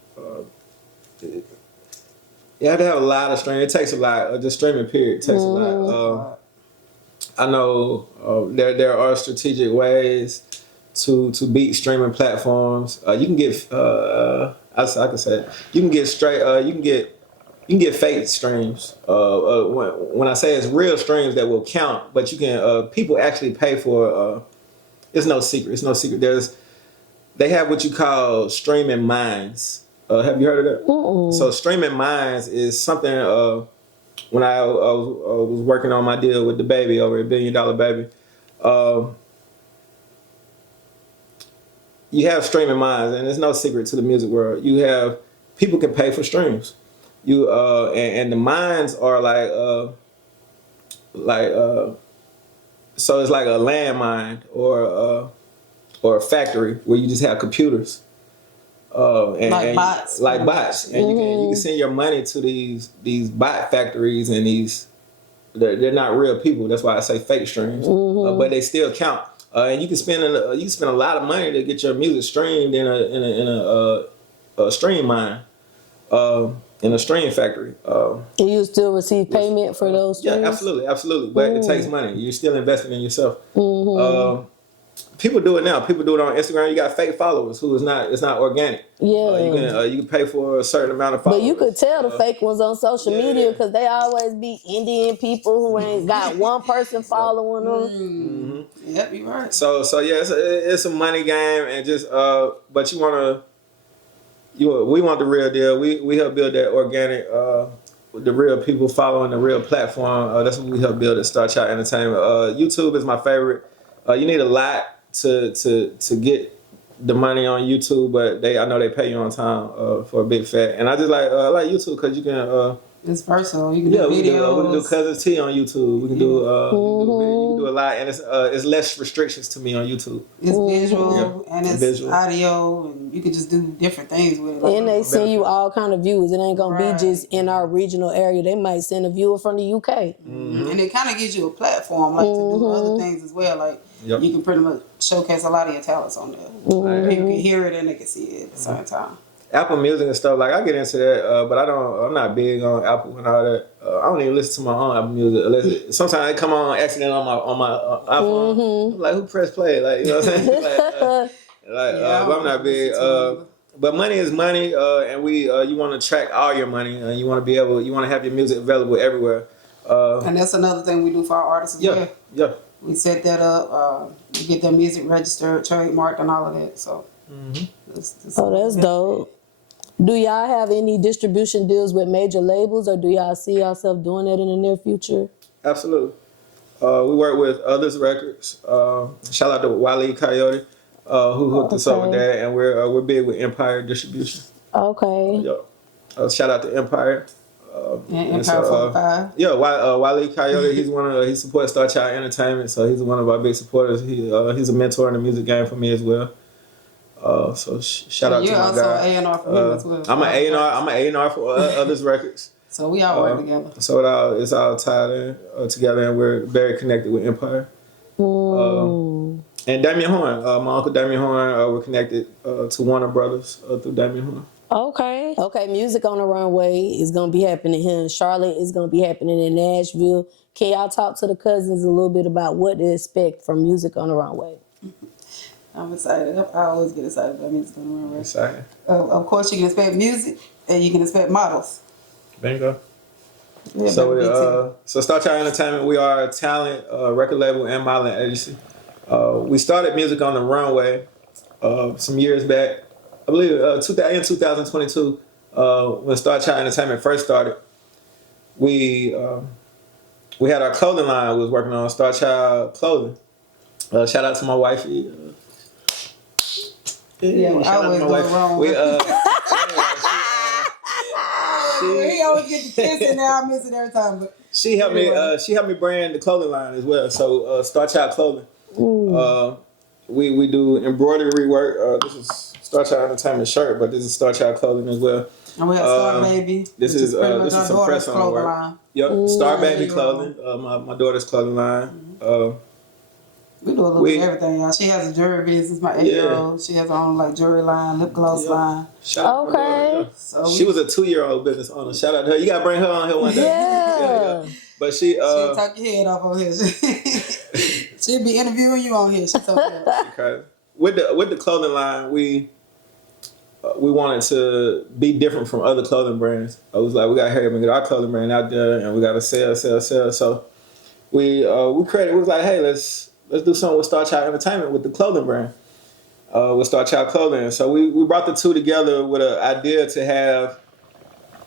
have a lot of streaming. It takes a lot. The streaming period takes a lot. I know there are strategic ways to beat streaming platforms. You can get I can say it. You can get you can get fake streams. When I say it's real streams that will count, but you can people actually pay for. It's no secret. They have what you call streaming mines. Have you heard of that? So streaming minds is something. When I was working on my deal with the baby over $1 billion baby, you have streaming minds, and there's no secret to the music world. You have people can pay for streams. You and the minds are so it's like a landmine or a factory where you just have computers. And bots. Like bots. And you can send your money to these bot factories, and they're not real people. That's why I say fake streams. But they still count. And you can spend a lot of money to get your music streamed in a stream mine, in a stream factory. And you still receive payment for those streams? Yeah, absolutely. But it takes money. You're still investing in yourself. People do it now. People do it on Instagram. You got fake followers who it's not organic. Yeah. You can pay for a certain amount of followers. But you could tell the fake ones on social media because they always be Indian people who ain't got one person following them. Yep, you're right. So yeah, it's a money game, and just but we want the real deal. We help build that organic, the real people following the real platform. That's what we help build at Star Child Entertainment. YouTube is my favorite. You need a lot to get the money on YouTube, but I know they pay you on time for a big fat. And I just like YouTube because you can. It's versatile. You can do videos. We can do Cuzn T on YouTube. We can do you can do a lot, and it's less restrictions to me on YouTube. It's visual and it's audio, and you can just do different things with it. And they send you all kind of views. It ain't gonna be just in our regional area. They might send a viewer from the UK. And it kind of gives you a platform, like to do other things as well. Like you can pretty much showcase a lot of your talents on there. People can hear it and they can see it at the same time. Apple Music and stuff, like I get into that, but I'm not big on Apple and all that. I don't even listen to my own Apple Music. Sometimes it come on accident on my iPhone. I'm like, who pressed play? Like, you know what I'm saying? But I'm not big. But money is money, and you want to track all your money, and you want to have your music available everywhere. And that's another thing we do for our artists as well. Yeah. We set that up. We get their music registered, trademarked, and all of that. So. That's dope. Do y'all have any distribution deals with major labels, or do y'all see yourself doing that in the near future? Absolutely. We work with Others Records. Shout out to Wale Coyote, who hooked us up with that, and we're big with Empire Distribution. Okay. Shout out to Empire. Empire 45. Yeah, Wale Coyote. He supports Star Child Entertainment, so he's one of our big supporters. He's a mentor in the music game for me as well. So shout out to my guy. You're also A&R for him as well. I'm an A&R for Others Records. So we all work together. So it's all tied in together, and we're very connected with Empire. And Damian Horne, my uncle Damian Horne, we're connected to Warner Brothers through Damian Horne. Okay. Music on the Runway is gonna be happening here in Charlotte. It's gonna be happening in Nashville. Can y'all talk to the cousins a little bit about what to expect from Music on the Runway? I'm excited. I always get excited about Music on the Runway. Exciting. Of course, you can expect music, and you can expect models. Bingo. Yeah, So Star Child Entertainment, we are a talent, record label, and modeling agency. We started Music on the Runway some years back. I believe in 2022, when Star Child Entertainment first started. We had our clothing line. We was working on Star Child clothing. Shout out to my wifey. I always go wrong. We always get the kiss and now I miss it every time. But she helped me brand the clothing line as well. So Star Child Clothing. We do embroidery work. This is Star Child Entertainment shirt, but this is Star Child Clothing as well. And we have Star Baby. This is some press on work. Line. Yep, Star Baby clothing. My daughter's clothing line. We do a little bit of everything, y'all. She has a jewelry business, my 8-year-old. She has her own jewelry line, lip gloss line. Shout out to her, yeah. So she was a 2-year-old business owner. Shout out to her. You gotta bring her on here one day. Yeah. But she'll talk your head off on here. She'll be interviewing you on here. She'll talk okay. With the clothing line, we wanted to be different from other clothing brands. I was like, we gotta hurry up and get our clothing brand out there, and we gotta sell. So we created. We was like, hey, let's do something with Star Child Entertainment with the clothing brand. with Star Child Clothing. So we brought the two together with an idea to have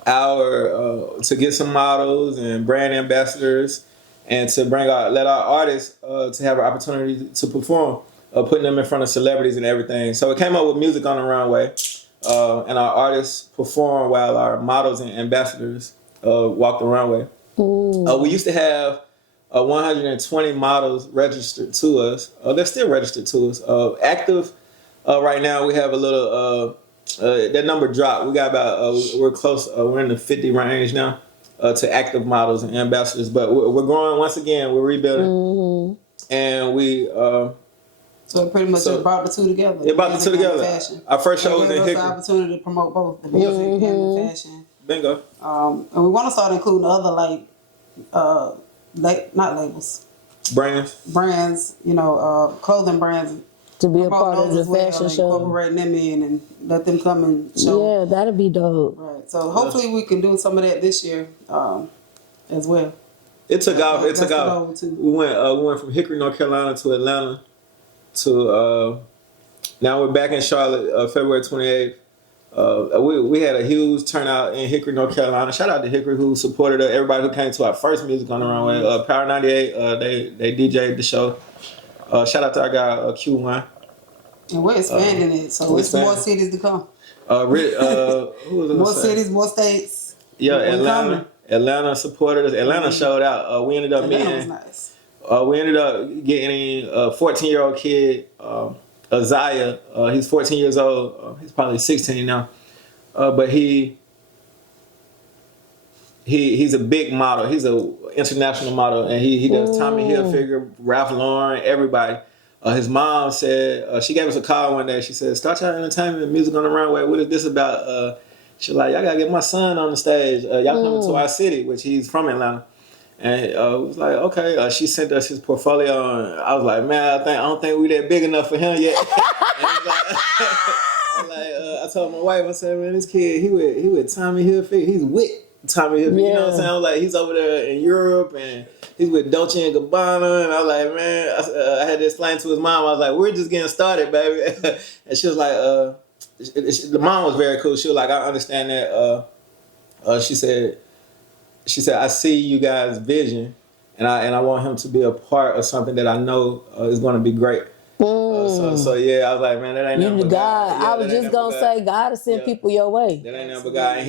to get some models and brand ambassadors, and to let our artists to have an opportunity to perform, putting them in front of celebrities and everything. So it came up with music on the runway, and our artists perform while our models and ambassadors walk the runway. We used to have 120 models registered to us. They're still registered to us. Active right now, we have a little. That number dropped. We got about we're close. We're in the 50 range now to active models and ambassadors. But we're growing once again. We're rebuilding, and we. So it pretty much just brought the two together. It brought the two together. Our first show was in Hickory. It gave us the opportunity to promote both the music and the fashion. Bingo. And we want to start including other not labels, brands. You know, clothing brands. To be a part of the fashion show. Incorporating them in and let them come and show. Yeah, that'd be dope. Right. So hopefully we can do some of that this year as well. It took off. It took off. We went from Hickory, North Carolina to Atlanta to now we're back in Charlotte, February 28th. We had a huge turnout in Hickory, North Carolina. Shout out to Hickory who supported us. Everybody who came to our first Music on the Runway. Power 98, they DJ'd the show. Shout out to our guy Q1. And we're expanding it, so it's more cities to come. Who was more cities, more states. Yeah, Atlanta supported us. Atlanta showed out. We ended up meeting. Nice. We ended up getting a 14-year-old kid, Isaiah. He's 14 years old. He's probably 16 now, but he's a big model. He's an international model, and he does Tommy Hilfiger, Ralph Lauren, everybody. His mom said, she gave us a call one day. She said, Star Child Entertainment, Music on the Runway. What is this about? She's like, y'all got to get my son on the stage. Y'all coming to our city, which he's from Atlanta. And it was like, okay. She sent us his portfolio, and I was like, man, I don't think we that big enough for him yet. I told my wife, I said, man, this kid, he with Tommy Hilfiger. He's with Tommy Hilfiger. You know what I'm saying? I was like, he's over there in Europe, and he's with Dolce & Gabbana. And I was like, man, I had to explain to his mom. I was like, we're just getting started, baby. And she was like, the mom was very cool. She was like, I understand that. She said, I see you guys' vision, and I want him to be a part of something that I know is going to be great. So yeah, I was like, man, that ain't nothing but God. I was just gonna say, God will send people your way. That ain't nothing but God. And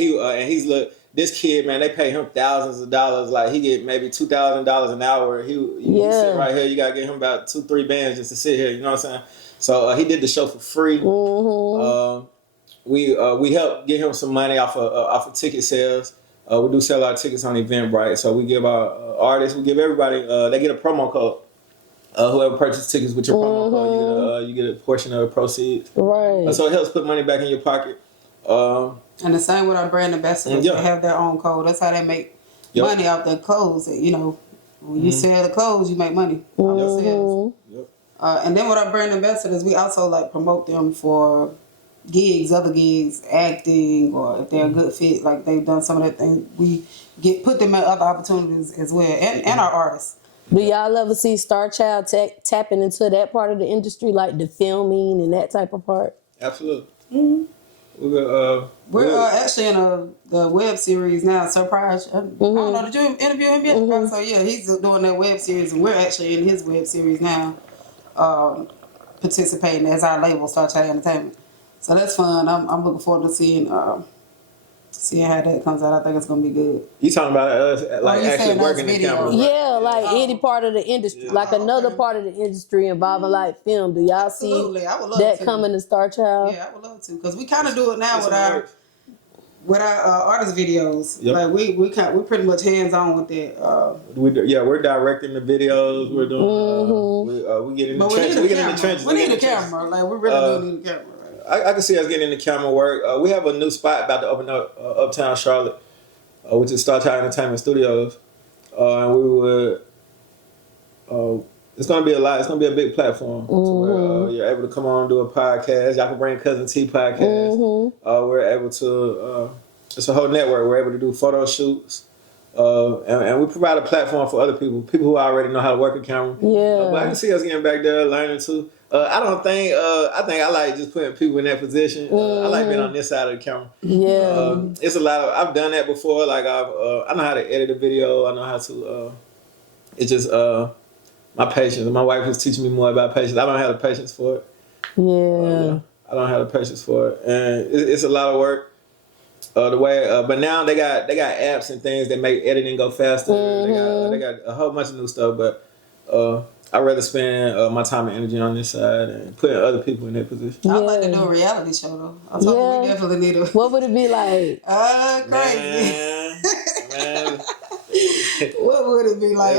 he's this kid, man, they pay him thousands of dollars. Like he get maybe $2,000 an hour. You sit right here, you gotta get him about 2-3 bands just to sit here. You know what I'm saying? So he did the show for free. We helped get him some money off of ticket sales. We do sell our tickets on Eventbrite. So we give our artists, we give everybody, they get a promo code. Whoever purchases tickets with your promo code, you get a portion of the proceeds. Right. So it helps put money back in your pocket. And the same with our brand ambassadors. They have their own code. That's how they make money off their clothes. You know, when you sell the clothes, you make money off the sales. And then with our brand ambassadors, we also like promote them for gigs, other gigs, acting, or if they're a good fit, like they've done some of that thing. We put them at other opportunities as well, and our artists. Do y'all ever see Starchild tapping into that part of the industry, like the filming and that type of part? Absolutely. We're actually in the web series now, Surprise. I don't know, did you interview him yet? So yeah, he's doing that web series, and we're actually in his web series now, participating as our label, Star Child Entertainment. So that's fun. I'm looking forward to seeing how that comes out. I think it's gonna be good. You talking about us like actually working the camera? Right? Yeah, like any part of the industry, like another part of the industry involving like film. Do y'all see that coming to Starchild? Yeah, I would love to, because we kind of do it now with our artist videos. Yep. Like we're pretty much hands on with that. We're directing the videos. We're doing. We get in the trenches. We get in the trenches. We need a camera. Like we really do need a camera. I can see us getting into camera work. We have a new spot about to open up uptown Charlotte, which is Star Child Entertainment Studios, and we would. It's gonna be a lot. It's gonna be a big platform to where you're able to come on and do a podcast. Y'all can bring Cuzn T podcast. We're able to. It's a whole network. We're able to do photo shoots. And we provide a platform for other people who already know how to work a camera. Yeah. But I can see us getting back there, learning too. I think I like just putting people in that position. I like being on this side of the camera. Yeah. It's a lot of, I've done that before. Like I know how to edit a video. I know how to, it's just, my patience. My wife is teaching me more about patience. I don't have the patience for it. Yeah. I don't have the patience for it. And it's a lot of work. But now they got apps and things that make editing go faster. They got a whole bunch of new stuff. But I'd rather spend my time and energy on this side and putting other people in that position. I'd like to do a reality show though. I told we definitely need a. What would it be like? Crazy. Man. What would it be like?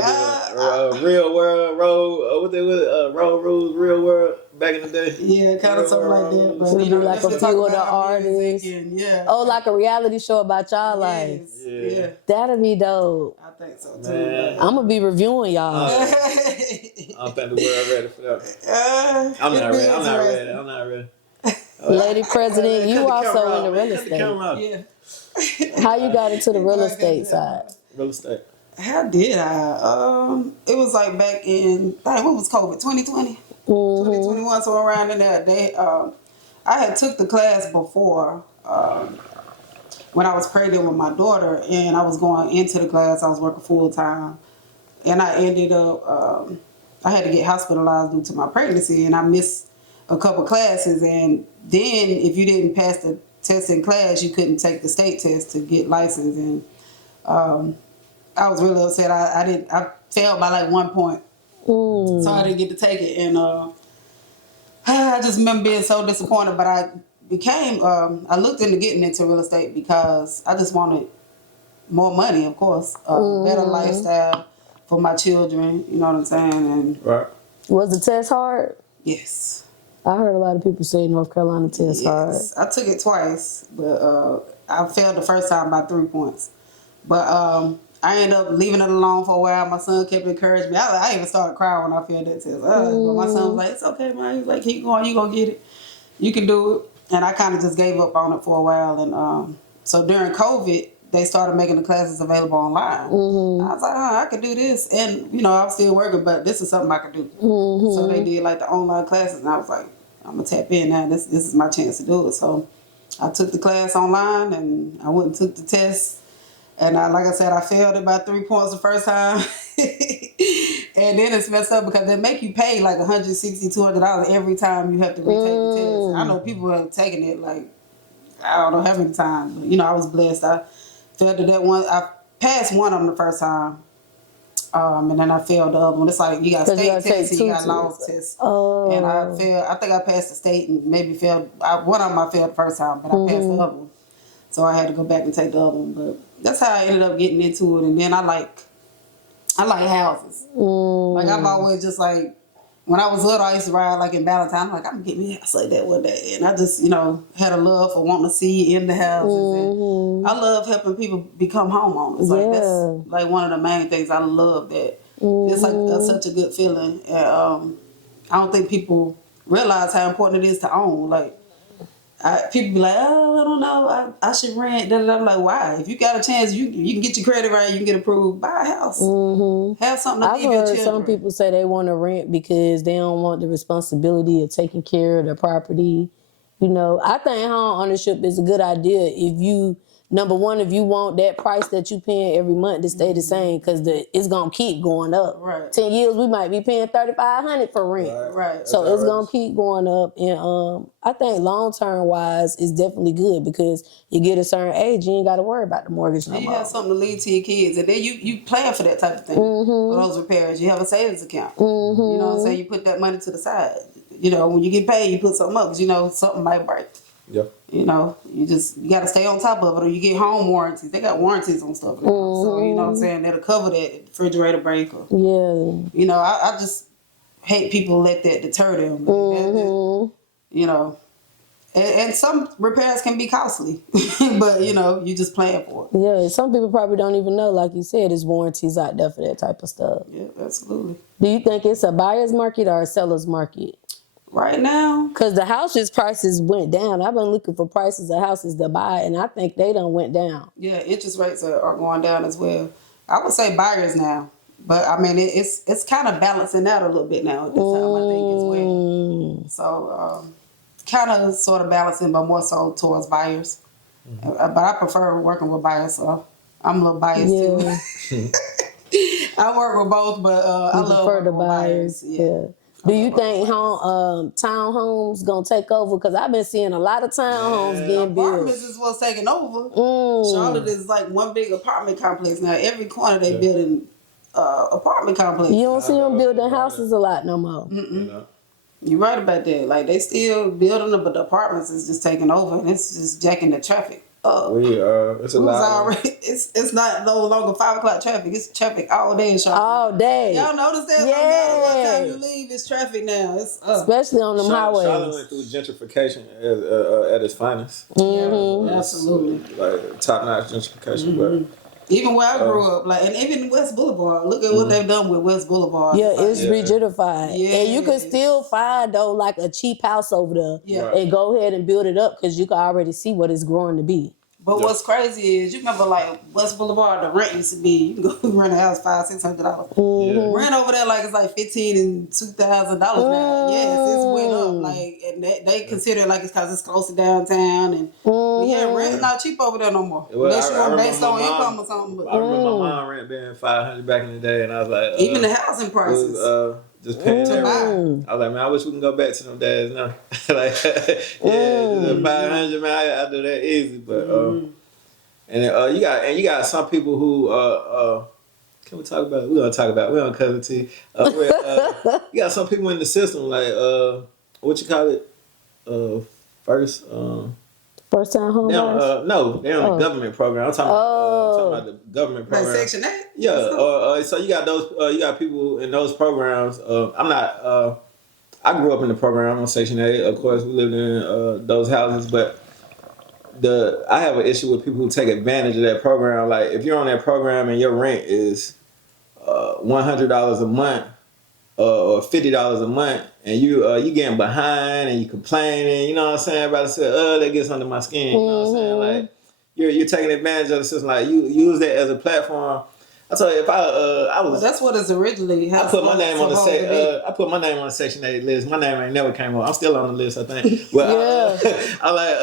Real world road. Road rules, real world back in the day. Yeah, kind of something like that. But Would it be like a few of the artists? Yeah. Oh, like a reality show about y'all life. Yeah. That'd be dope. I think so too. I'm gonna be reviewing y'all. I don't think the world ready for that. I'm not ready. Lady President, you also in the real estate. Yeah. How you got into the real estate side? Real estate. How did I? It was like back in, what was COVID? 2020? 2021, so around in there. I had took the class before when I was pregnant with my daughter, and I was going into the class. I was working full time, and I ended up, I had to get hospitalized due to my pregnancy, and I missed a couple classes. And then if you didn't pass the test in class, you couldn't take the state test to get licensed. And I was really upset. I failed by like 1 point. So I didn't get to take it. And I just remember being so disappointed. But I looked into getting into real estate because I just wanted more money, of course. Better lifestyle for my children. You know what I'm saying? And Right. Was the test hard? yes. I heard a lot of people say North Carolina test hard. I took it twice, but I failed the first time by 3 points. But I ended up leaving it alone for a while. My son kept encouraging me. I even started crying when I failed that test. But my son was like, "It's okay, man." He was like, "Keep going. You gonna get it. You can do it." And I kind of just gave up on it for a while. And so during COVID, they started making the classes available online. I was like, I could do this. And, you know, I was still working, but this is something I could do. So they did like the online classes. And I was like, I'm going to tap in now. This is my chance to do it. So I took the class online and I went and took the test. And like I said, I failed it by 3 points the first time. And then it's messed up because they make you pay like $160, $200 every time you have to retake the test. I know people have taken it like, I don't know how many times. But, you know, I was blessed. I failed that one. I passed one of them the first time. And then I failed the other one. It's like you got state tests and you got law tests. Oh. And I failed. I think I passed the state and maybe failed. One of them I failed the first time, but I passed the other one. So I had to go back and take the other one. But that's how I ended up getting into it. And then I like houses. Like I've always just like, when I was little, I used to ride like in Valentine. I'm like, I'm gonna get me a house like that one day. And I just, you know, had a love for wanting to see in the houses. And I love helping people become homeowners. Like that's like one of the main things. I love that. It's like such a good feeling. And, I don't think people realize how important it is to own. Like people be like, oh, I don't know, I should rent. I'm like, why? If you got a chance, you can get your credit right, you can get approved, buy a house. Have something to leave your children. I've heard some people say they want to rent because they don't want the responsibility of taking care of their property. You know, I think home ownership is a good idea if you, number one, if you want that price that you paying every month to stay the same, because it's going to keep going up. Right. 10 years, we might be paying $3,500 for rent. Right. So it's going to keep going up. And I think long-term wise is definitely good because you get a certain age, you ain't got to worry about the mortgage no more. You have something to leave to your kids. And then you plan for that type of thing, for those repairs. You have a savings account. You know what I'm saying? You put that money to the side. You know, when you get paid, you put something up because, you know, something might break. Yep. You know, you got to stay on top of it, or you get home warranties. They got warranties on stuff now. So, you know what I'm saying? That'll cover that refrigerator break. Or, you know, I just hate people let that deter them. You know, and some repairs can be costly, but, you know, you just plan for it. Yeah, some people probably don't even know, like you said, there's warranties out there for that type of stuff. Yeah, absolutely. Do you think it's a buyer's market or a seller's market? Right now, because the houses prices went down. I've been looking for prices of houses to buy, and I think they done went down. Yeah, interest rates are going down as well. I would say buyers now, but I mean it's kind of balancing out a little bit now at this time. I think as well. So kind of sort of balancing, but more so towards buyers. But I prefer working with buyers, so I'm a little biased too. I work with both, but I love working with buyers. Yeah. Do you think townhomes gonna take over? Because I've been seeing a lot of townhomes getting built. Apartments is what's taking over. Charlotte is like one big apartment complex now. Every corner they building apartment complex. You don't see them building houses a lot no more. You're right about that. Like they still building them, but the apartments is just taking over, and it's just jacking the traffic up. It's a lot. It's not no longer 5 o'clock traffic. It's traffic all day in Charlotte. All day. Y'all notice that? No matter what time you leave, it's traffic now. It's especially on them highways. Charlotte went through gentrification at its finest. Absolutely. Like top notch gentrification, but. Even where I grew up, like, and even West Boulevard. Look at what they've done with West Boulevard. Yeah, it's regentrified. Yeah. And you can still find, though, like a cheap house over there and go ahead and build it up because you can already see what it's growing to be. But what's crazy is, you remember, like, West Boulevard, the rent used to be, you can go rent a house $500-$600. Rent over there, like, it's like $1,500 and $2,000 now. Yes, it's went up. Like, and they consider it like it's because it's close to downtown. And rent's not cheap over there no more. Well, unless you're based on income or something. But, I remember my mom rent being $500 back in the day, and I was like, even the housing prices. Just paying to buy. I was like, man, I wish we can go back to them days now. Like, just $500, man, I do that easy. But and you got some people who can we talk about it? We're gonna talk about it. We're on Cuzn T. You got some people in the system like what you call it? First time home buyers? No, they're on the government program. I'm talking about the government program. Like Section 8? Yeah. So you got those. You got people in those programs. I'm not. I grew up in the program. I'm on Section 8. Of course, we lived in those houses, but I have an issue with people who take advantage of that program. Like if you're on that program and your rent is $100 a month or $50 a month, and you getting behind and you complaining, you know what I'm saying? About it, that gets under my skin. You know what I'm saying? Like you're taking advantage of the system. Like you use that as a platform. I tell you, if I was, that's what it's originally. I put my name on I put my name on the Section 8 list. My name ain't never came up. I'm still on the list, I think. But I like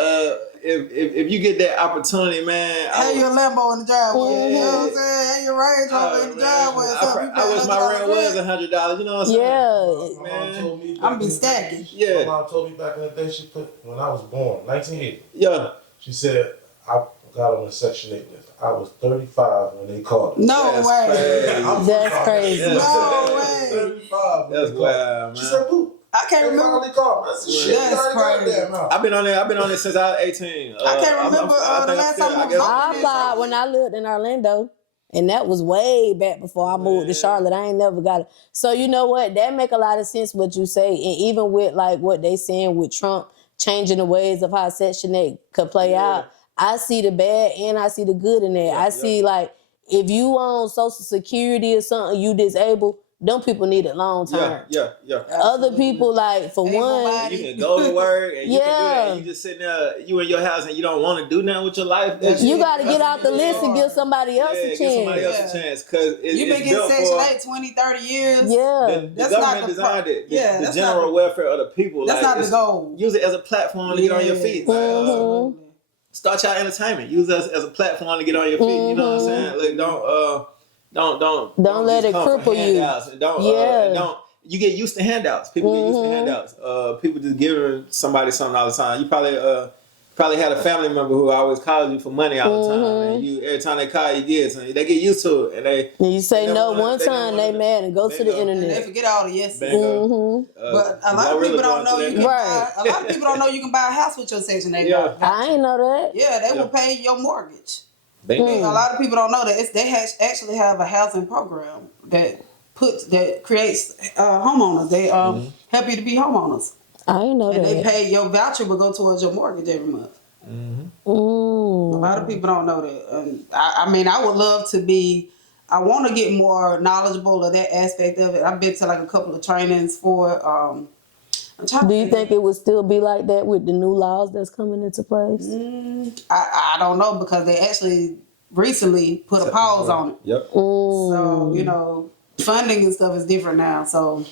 if you get that opportunity, man. Have your Lambo in the driveway. You know what I'm saying? Have your Range Rover in the driveway. I wish my rent was $100. You know what I'm saying? My mom told me I'm be stacking. My mom told me back in the day, she put when I was born, 1980. Yeah. She said I got on the Section 8 list. I was 35 when they called me. No way. That's crazy. No way. 35. That's wild, man. She said, "Boo." I can't remember. They called me. I said, "Shit, That's crazy. I've been on it since I was 18. I can't remember the last time I applied when I lived in Orlando. And that was way back before I moved to Charlotte. I ain't never got it. So you know what? That make a lot of sense what you say. And even with like what they saying with Trump changing the ways of how Section 8 could play out, I see the bad and I see the good in that. I see like if you on Social Security or something, you disabled, them people need it long term. Yeah. Other people, like, for one, you can go to work and you can do that. And you just sitting there, you in your house and you don't want to do nothing with your life. You got to get out the list and give somebody else a chance. Give somebody else a chance. Because you've been getting Section 8 20, 30 years. The government designed it. The general welfare of the people. That's not the goal. Use it as a platform to get on your feet. Star Child Entertainment. Use us as a platform to get on your feet. You know what I'm saying? Like, don't let it cripple you. Don't you get used to handouts. People get used to handouts. People just giving somebody something all the time. You probably had a family member who always calls you for money all the time, and every time they call you get something. They get used to it, and you say no one time, they mad and go to the internet. And they forget all the yes. But a lot of people don't know you can buy. A lot of people don't know you can buy a house with your Section 8. I ain't know that. Yeah, they will pay your mortgage. A lot of people don't know that they actually have a housing program that creates homeowners. They help you to be homeowners. I didn't know that. And they pay your voucher will go towards your mortgage every month. A lot of people don't know that. I mean, I would love to be. I want to get more knowledgeable of that aspect of it. I've been to like a couple of trainings for it. Do you think it would still be like that with the new laws that's coming into place? I don't know because they actually recently put a pause on it. Yep. So, you know, funding and stuff is different now. So,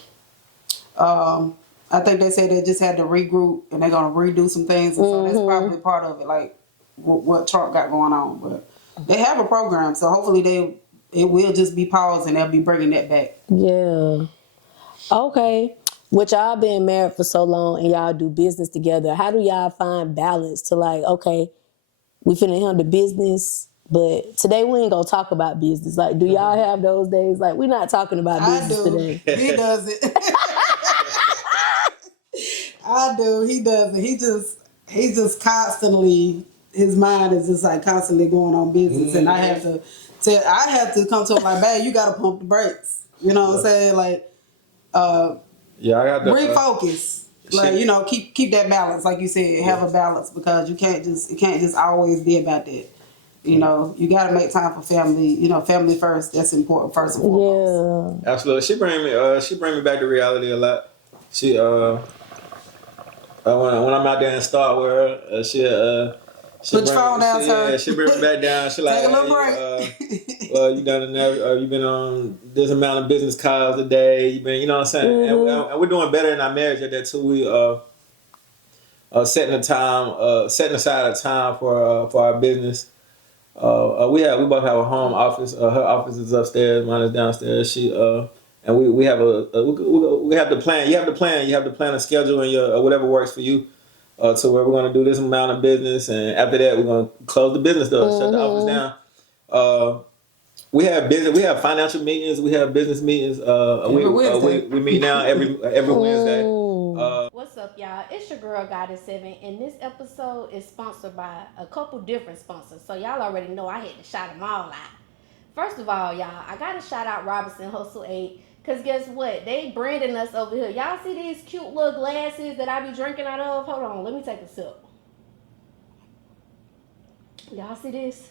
I think they said they just had to regroup and they're going to redo some things. And so that's probably part of it, like what Trump got going on. But they have a program. So hopefully it will just be paused and they'll be bringing that back. Yeah. Okay. With y'all been married for so long and y'all do business together, how do y'all find balance to like, okay, we finna handle business, but today we ain't gonna talk about business. Like, do y'all have those days? Like, we're not talking about business today. He does it. I do. He does it. He's just constantly, his mind is just like constantly going on business. And I have to come to him like, babe, you gotta pump the brakes. You know what I'm saying? Like, yeah, I got to refocus. Like, you know, keep that balance. Like you said, have a balance because it can't just always be about that. You know, you got to make time for family. You know, family first. That's important first and foremost. Yeah. Absolutely. She bring me back to reality a lot. She when I'm out there in Star World, she put your phone down, sir. Yeah, she bring me back down. She like, take a little break. You done enough. You've been on this amount of business calls a day. You've been, you know what I'm saying. And we're doing better in our marriage at that too. We setting aside a time for our business. We both have a home office. Her office is upstairs, mine is downstairs. And we have we have the plan. You have the plan. You have to plan a schedule and your whatever works for you. To where we're going to do this amount of business, and after that we're going to close the business door, shut the office down. We have financial meetings. We have business meetings. We meet now every Wednesday. What's up, y'all? It's your girl Goddess 7, and this episode is sponsored by a couple different sponsors. So y'all already know I had to shout them all out. First of all, y'all, I gotta shout out Robinson Hustle 8. Cause guess what? They branding us over here. Y'all see these cute little glasses that I be drinking out of? Hold on, let me take a sip. Y'all see this?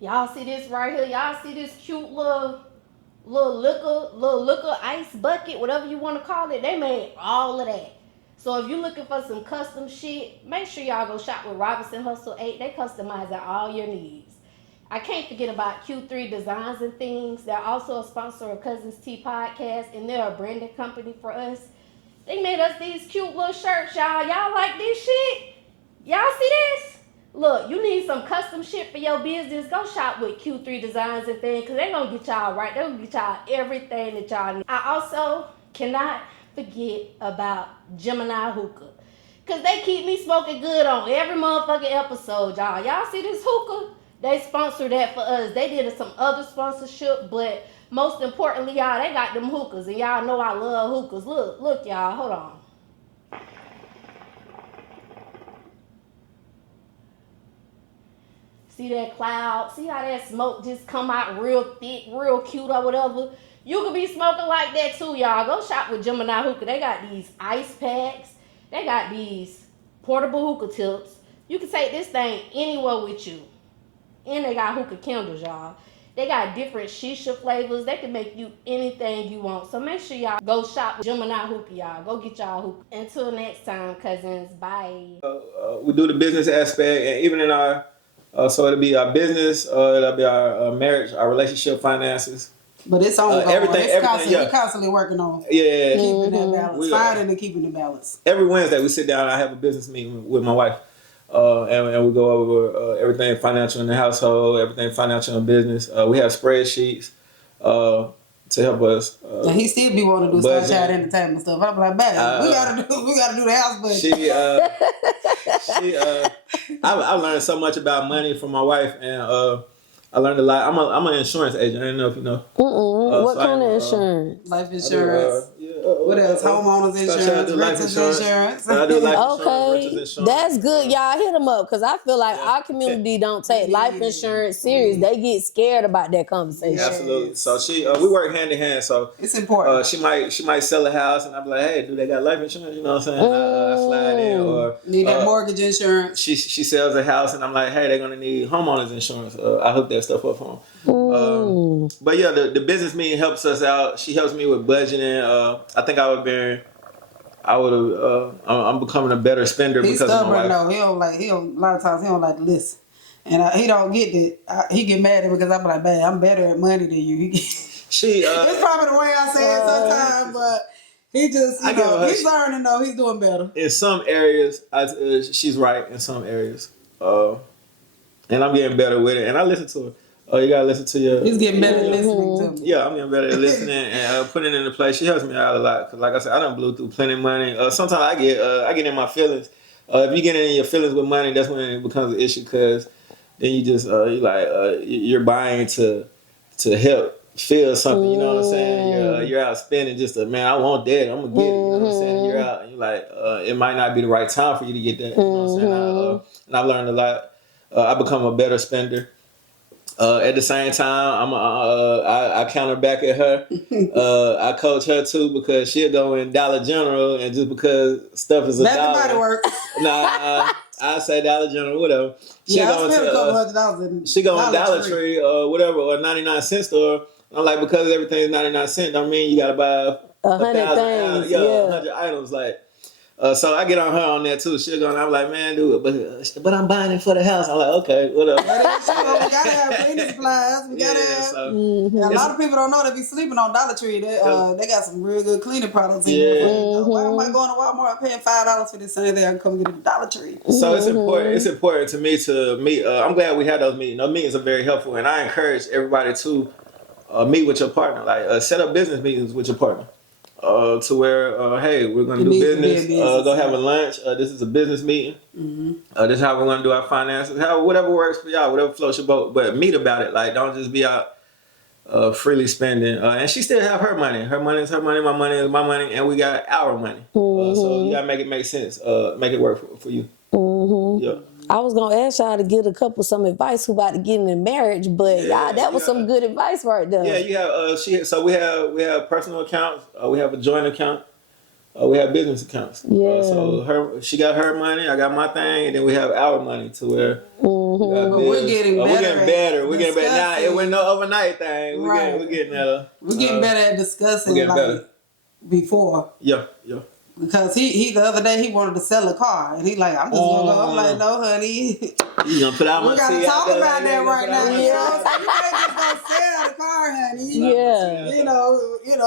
Y'all see this right here? Y'all see this cute little liquor ice bucket, whatever you want to call it? They made all of that. So if you're looking for some custom shit, make sure y'all go shop with Robinson Hustle 8. They customize all your needs. I can't forget about Q3 Designs and Things. They're also a sponsor of Cuz's Tea Podcast, and they're a branded company for us. They made us these cute little shirts, y'all. Y'all like this shit? Y'all see this? Look, you need some custom shit for your business. Go shop with Q3 Designs and Things, because they're going to get y'all right. They're going to get y'all everything that y'all need. I also cannot forget about Gemini Hookah, because they keep me smoking good on every motherfucking episode, y'all. Y'all see this hookah? They sponsored that for us. They did some other sponsorship, but most importantly, y'all, they got them hookahs, and y'all know I love hookahs. Look, y'all, hold on. See that cloud? See how that smoke just come out real thick, real cute or whatever? You could be smoking like that too, y'all. Go shop with Gemini Hookah. They got these ice packs. They got these portable hookah tips. You can take this thing anywhere with you. And they got hookah candles, y'all. They got different shisha flavors. They can make you anything you want. So make sure y'all go shop with Gemini Hookah, y'all. Go get y'all hookah. Until next time, cousins. Bye. We do the business aspect, and even in our so it'll be our business, it'll be our marriage, our relationship, finances. But it's ongoing. Everything, We're constantly working on keeping that balance, finding and keeping the balance. Every Wednesday we sit down and I have a business meeting with my wife. And we go over everything financial in the household, everything financial in business. We have spreadsheets to help us. And he still be wanting to do Star Child Entertainment stuff. I'm like, man, we gotta do the house budget. I learned so much about money from my wife, and I learned a lot. I'm an insurance agent. I don't know if you know. What kind of insurance? Life insurance. What else? Homeowners insurance, renters insurance. I do life okay, insurance, that's good. Y'all hit them up, because I feel like our community don't take life insurance serious. They get scared about that conversation. Yeah, absolutely. So we work hand in hand. So it's important. She might sell a house, and I'm like, hey, do they got life insurance? You know what I'm saying? I slide in, or need that mortgage insurance. She sells a house, and I'm like, hey, they're gonna need homeowners insurance. I hook that stuff up for them. But yeah, the business meeting helps us out. She helps me with budgeting. I think I'm becoming a better spender He's because of my wife. He's stubborn though. A lot of times he don't like to listen. And he don't get that. He get mad at me because I'm like, man, I'm better at money than you. It's probably the way I say it sometimes, but he just, you know, he's learning though. He's doing better. In some areas, she's right. In some areas, and I'm getting better with it. And I listen to her. Oh, you gotta listen to your. He's getting better at listening to me. Yeah, I'm getting better at listening and putting it into place. She helps me out a lot. Cause like I said, I done blew through plenty of money. Sometimes I get in my feelings. If you get in your feelings with money, that's when it becomes an issue. Cause then you just you're buying to help feel something. You know what I'm saying? You're out spending just man, I want that. I'm gonna get it. You know what I'm saying? You're out. And you're like, it might not be the right time for you to get that. You know what I'm saying? And I've learned a lot. I become a better spender. At the same time, I counter back at her. I coach her too because she'll go in Dollar General and just because stuff is $1. Everybody work. Nah, I say Dollar General, whatever. She go $100 she go in Dollar Tree or whatever, or 99-cent store. I'm like, because everything's 99 cents, don't mean you gotta buy 100 things. 100 items. Like, so I get on her on that too. She'll go and I'm like, man, do it, but I'm buying it for the house. I'm like, okay, whatever. We gotta have cleaning supplies. We gotta have. A lot of people don't know they be sleeping on Dollar Tree. They got some real good cleaning products in there. Why am I going to Walmart paying $5 for this same thing? I can come get it at Dollar Tree. So it's important. It's important to me to meet. I'm glad we had those meetings. Those meetings are very helpful, and I encourage everybody to meet with your partner. Like set up business meetings with your partner. To where, hey, we're going to do business, go have a lunch. This is a business meeting. This is how we're going to do our finances. Whatever works for y'all, whatever floats your boat. But meet about it. Like, don't just be out freely spending. And she still have her money. Her money is her money. My money is my money. And we got our money. So you got to make it make sense. Make it work for you. Yeah. I was gonna ask y'all to get some advice who about to get in a marriage, but that was some good advice right there. Yeah, you have so we have personal accounts, we have a joint account, we have business accounts. Yeah. So she got her money, I got my thing, and then we have our money to where we're getting better. We're getting better. Now it wasn't no overnight thing. We're getting better at discussing like before. Yeah. Because he the other day he wanted to sell a car and he like I'm just gonna go. I'm like, no, honey. You gonna put out my we gotta talk about that right now. You know, so you can't just go sell the car, honey. Yeah. You know,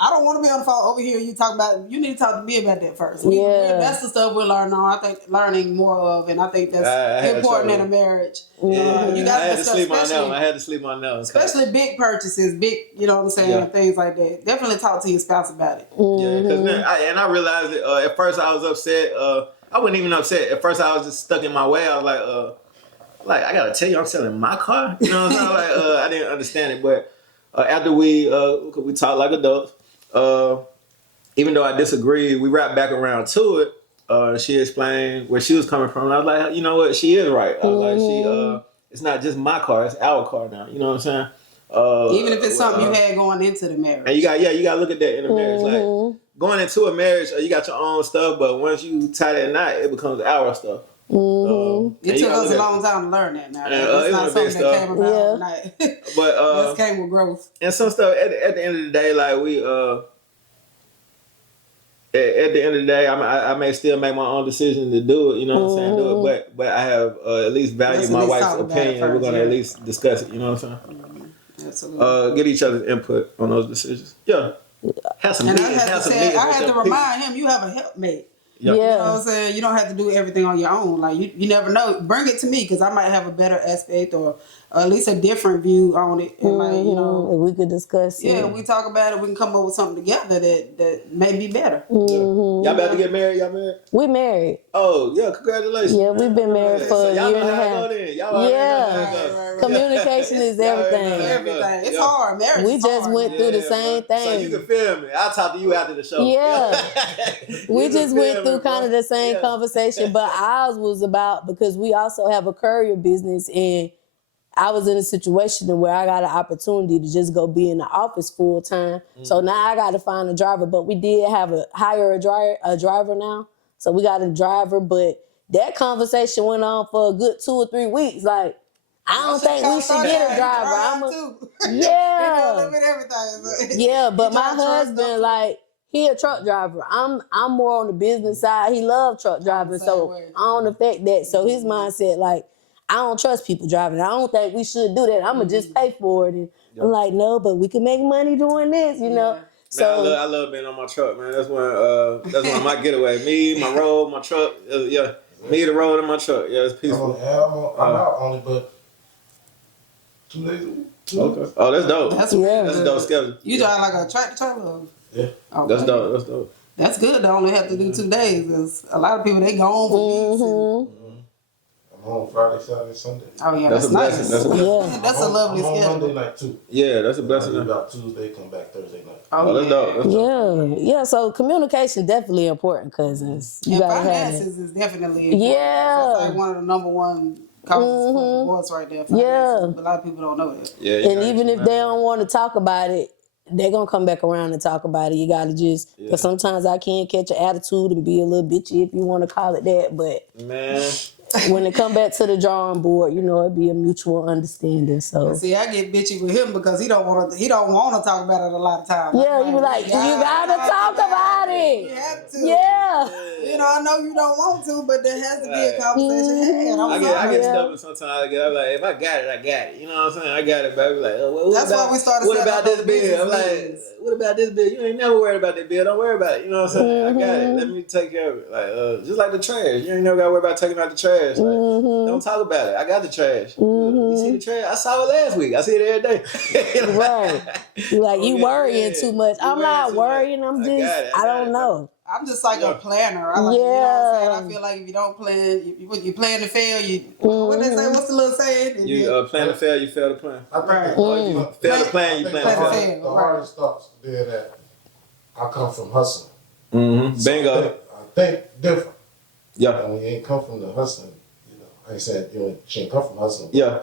I don't want to be on the phone over here. You talking about? You need to talk to me about that first. That's the stuff we're learning on. I think learning more of, and I think that's important in a marriage. Yeah, you got to sleep on them. I had to sleep on them, especially big purchases, you know what I'm saying, and things like that. Definitely talk to your spouse about it. Yeah, because I realized it. At first, I was upset. I wasn't even upset. At first, I was just stuck in my way. I was like I gotta tell you, I'm selling my car. You know what I'm saying? I didn't understand it, but after we talked like adults. Even though I disagreed, we wrapped back around to it. She explained where she was coming from. And I was like, you know what? She is right. I was like, it's not just my car; it's our car now. You know what I'm saying? Even if it's something you had going into the marriage. And you got to look at that in a marriage. Like going into a marriage, you got your own stuff, but once you tie that knot, it becomes our stuff. It took us a long time to learn that. Now it's not something that came about overnight. But this came with growth. And some stuff at the end of the day, like we at the end of the day, I may still make my own decision to do it. You know what I'm saying? Do it, but I have at least valued my wife's opinion. We're gonna at least discuss it. You know what I'm saying? Absolutely. Get each other's input on those decisions. Yeah. Have some meetings. I have to remind him, you have a helpmate. Yep. You know what I'm saying? You don't have to do everything on your own. Like you never know. Bring it to me because I might have a better aspect or at least a different view on it. And like, you know, we could discuss. Yeah, we talk about it. We can come up with something together that may be better. Y'all about to get married? Y'all married? We married. Oh yeah, congratulations. Yeah, we've been married for a year and a half. Yeah. Communication is everything. Everything. It's hard. Marriage. We just went through the same thing. So you can feel me. I'll talk to you after the show. Yeah. We just went through kind of the same conversation, but ours was about because we also have a courier business, and I was in a situation where I got an opportunity to just go be in the office full time. So now I got to find a driver, but we did have hire a driver now. So we got a driver, but that conversation went on for a good 2 or 3 weeks. Like, I don't think we should get a driver. Yeah, but my husband, like, he a truck driver. I'm more on the business side. He loves truck driving, so I don't affect that. So his mindset, like, I don't trust people driving. I don't think we should do that. I'm gonna just pay for it. And I'm like, no, but we can make money doing this, you know. So man, I love being on my truck, man. That's one of my getaway. Me, my road, my truck. Yeah, me, the road, and my truck. Yeah, it's peaceful. I'm out only but 2 days a week. Okay. Oh, that's dope. That's That's a dope schedule. You drive like a tractor trailer? Yeah. Okay. That's dope. That's dope. That's good to only have to do 2 days, because a lot of people, they gone for weeks. I'm home Friday, Saturday, Sunday. Oh yeah, That's that's a blessing. nice. That's a blessing. That's a lovely I'm home schedule. Monday night too. Yeah, that's a blessing. I leave out Tuesday, come back Thursday night. Oh, that's dope. That's dope. yeah. So communication definitely important, cousins. You And gotta have it. finances is definitely important. Yeah. That's like one of the number one causes for divorce right there. Finances. A lot of people don't know that. Yeah. And even if they don't want to talk about it, they're going to come back around and talk about it. You got to just, because sometimes I can catch an attitude and be a little bitchy, if you want to call it that. But man, when it come back to the drawing board, you know, it'd be a mutual understanding. So See, I get bitchy with him because he don't want to talk about it a lot of times. yeah, you be like, you gotta talk about You it. have to. Yeah. You know, I know you don't want to, but there has to be a conversation had. I get stubborn sometimes. I'm like, if I got it, I got it. You know what I'm saying? I got it, baby. Like, what That's about, why we started what setting about up this those bill? I'm business like, what about this bill? You ain't never worried about that bill. Don't worry about it. You know what I'm saying? I got it. Let me take care of it. Like, just like the trash. You ain't never got to worry about taking out the trash. Like, don't talk about it. I got the trash. You see the trash? I saw it last week. I see it every day. Right. You like, you worrying too much. I'm not worrying. I'm just, I don't know. I'm just like a planner. I like, you know what I'm saying? I feel like if you don't plan, you plan to fail. What they say? What's the little saying? You plan to fail, you fail to plan. I think Fail to plan, you plan to fail. the hardest thoughts being that I come from hustling. Mm-hmm. So Bingo. I think different. Yeah. And when you ain't come from the hustling, you know, I ain't saying she ain't come from hustling. Yeah.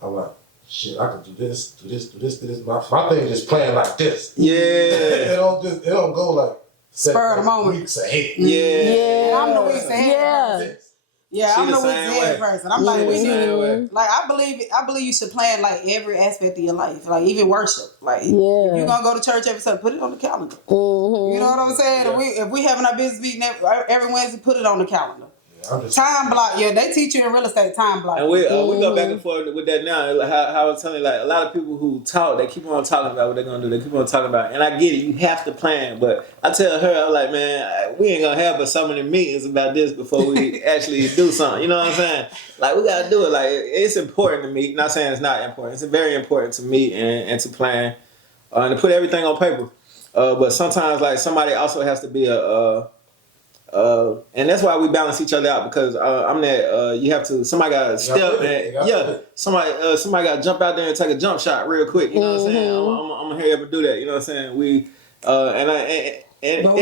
I'm like, shit, I can do this, do this, do this, do this. My thing is just playing like this. Yeah. It don't go like Spur of the moment. weeks ahead. Yeah. I'm the weeks ahead person. Yeah, I'm the weeks ahead person. I'm like, I believe you should plan like every aspect of your life, like even worship. Like if you're gonna go to church every Sunday, put it on the calendar. You know what I'm saying? If we having our business meeting every Wednesday, put it on the calendar. Time block, they teach you in real estate time block. And we go back and forth with that now. Like how I was telling you, like a lot of people who talk, they keep on talking about what they're gonna do. They keep on talking about it. And I get it, you have to plan. But I tell her, I'm like, man, we ain't gonna have but so many meetings about this before we actually do something. You know what I'm saying? Like we gotta do it. Like it's important to meet. Not saying it's not important. It's very important to meet and to plan and to put everything on paper. But sometimes like somebody also has to be and that's why we balance each other out, because I'm that you have to, somebody got to step and somebody got to jump out there and take a jump shot real quick. You know what I'm saying? I'm gonna hurry up and do that. You know what I'm saying? But we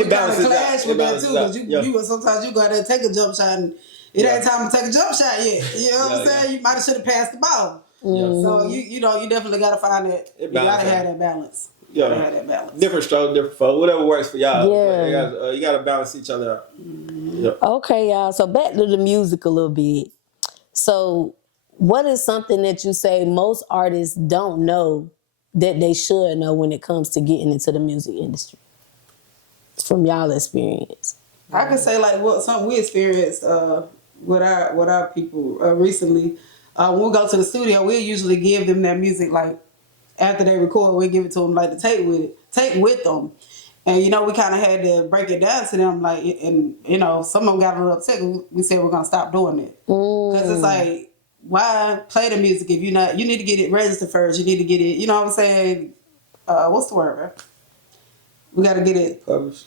kind of clash with that too, because you sometimes you go out there and take a jump shot and it ain't time to take a jump shot yet. You know what I'm saying? You might have should have passed the ball. So you definitely got to find that. You got to have that balance. Yeah, that balance. Different stroke, different flow, whatever works for y'all. Yeah, you got to balance each other out. Yep. Okay, y'all. So back to the music a little bit. So, what is something that you say most artists don't know that they should know when it comes to getting into the music industry? From y'all experience, I can say like something we experienced with our people recently. When we go to the studio, we usually give them their music like. After they record, we give it to them like to take with them. And, we kind of had to break it down to them, like, and, some of them got a little upset. We said we're going to stop doing it. Because it's like, why play the music if you need to get it registered first. You need to get it, you know what I'm saying? What's the word, bro? We got to get it published.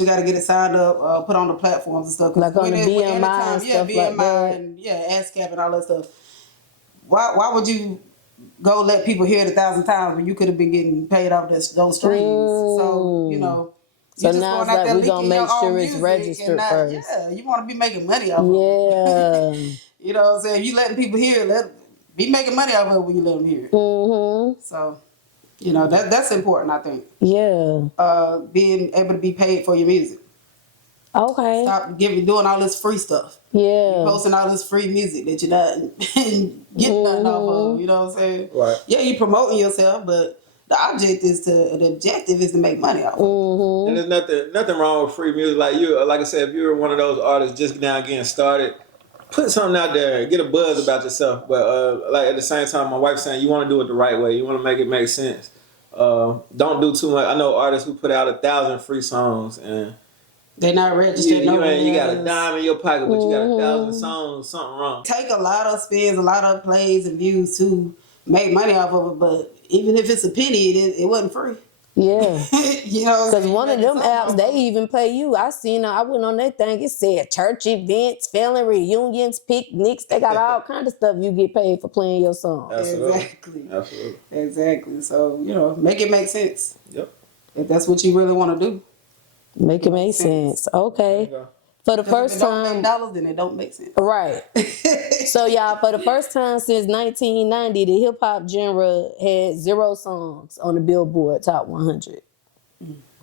We got to get it signed up, put on the platforms and stuff. Like on the BMI and stuff like that. And, ASCAP and all that stuff. Why would you go let people hear it 1,000 times when you could have been getting paid off those streams? So, So now it's like we gonna make sure it's registered first. Yeah, you want to be making money off of it. You know what I'm saying? You letting people hear it, be making money off of it when you let them hear it. So, that's important, I think. Yeah. Being able to be paid for your music. Okay. Stop doing all this free stuff. Yeah. You're posting all this free music that you're not getting nothing off of. You know what I'm saying? Right. Yeah, you're promoting yourself, but the objective is to make money off of it. And there's nothing wrong with free music. Like I said, if you're one of those artists just now getting started, put something out there, get a buzz about yourself. But like at the same time, my wife's saying you want to do it the right way. You want to make it make sense. Don't do too much. I know artists who put out 1,000 free songs and They're not registered. you got a dime in your pocket, but you got 1,000 songs. Something wrong. Take a lot of spins, a lot of plays and views to make money off of it. But even if it's a penny, it wasn't free. Yeah. You know, Because one of them apps, they even pay you. I went on that thing, it said church events, family reunions, picnics. They got all kind of stuff you get paid for playing your song. Absolutely. Exactly. So, you know, make it make sense. Yep. If that's what you really want to do. Make it make sense. Okay. For the first if it don't time. make dollars, then it don't make sense. Right. So, y'all, for the first time since 1990, the hip hop genre had 0 songs on the Billboard Top 100.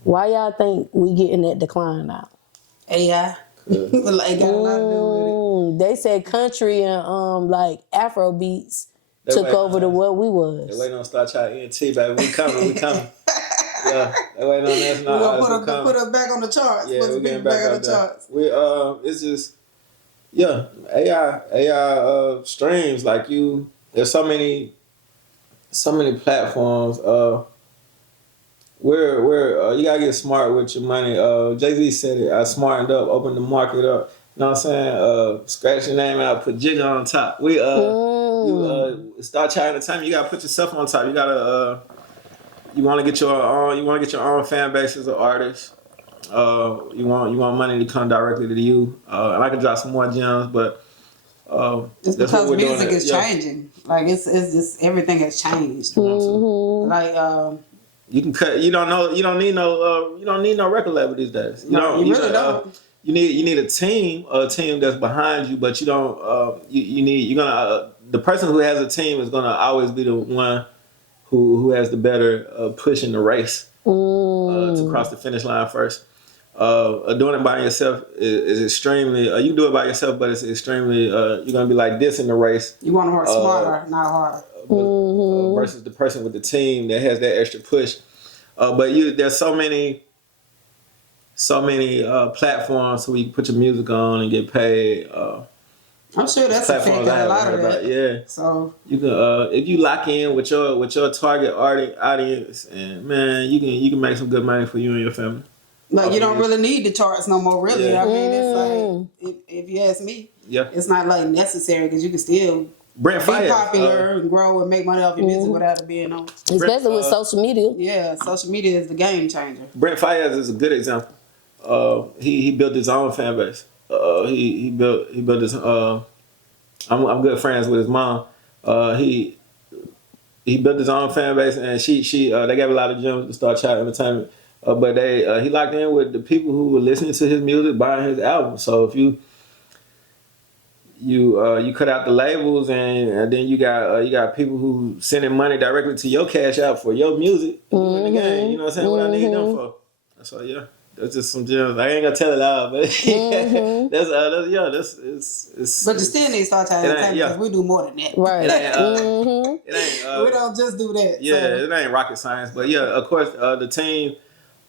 Why y'all think we getting that decline now? AI. It got a lot to do with it. They said country and like Afro beats took over to what we was. They waiting on Star Child Ent, baby. We coming. Yeah, they waiting on us. We're gonna put us back on the charts. Yeah, we're getting back on the charts. It's just AI streams like you. There's so many platforms. Where you gotta get smart with your money. Jay-Z said it. I smartened up, opened the market up. You know what I'm saying? Scratch your name out, put Jigga on top. Star Child Ent, you gotta put yourself on top. You gotta you want to get your own fan base as an artist. You want money to come directly to you. And I can drop some more gems, but just because music is changing, like it's just everything has changed. Like you can cut. You don't need no record label these days. You really don't. You need a team that's behind you, but you don't. The person who has a team is gonna always be the one who has the better push in the race to cross the finish line first. Doing it by yourself is extremely. You can do it by yourself, but it's extremely. You're gonna be like this in the race. You want to work smarter, not harder. Versus the person with the team that has that extra push. But there's so many platforms where you can put your music on and get paid. I'm sure that's affected a lot of that. Yeah. So you can if you lock in with your target audience, and man, you can make some good money for you and your family. Like you don't really need the charts no more. Really, yeah. I mean, it's like if you ask me, it's not like necessary because you can still be popular and grow and make money off your music without it being on. Especially with social media. Yeah, social media is the game changer. Brent Faiyaz is a good example. He built his own fan base. He built his. I'm good friends with his mom. He built his own fan base, and she they gave a lot of gems to Star Child Entertainment. But he locked in with the people who were listening to his music, buying his album. So if you cut out the labels, and then you got people who sending money directly to your cash out for your music in the game. You know what I'm saying? What I need them for. So yeah. That's just some gems. I ain't gonna tell it all, but that's But you still need Star Child Entertainment because we do more than that. Right. It ain't we don't just do that. Yeah, so. It ain't rocket science. But yeah, of course, the team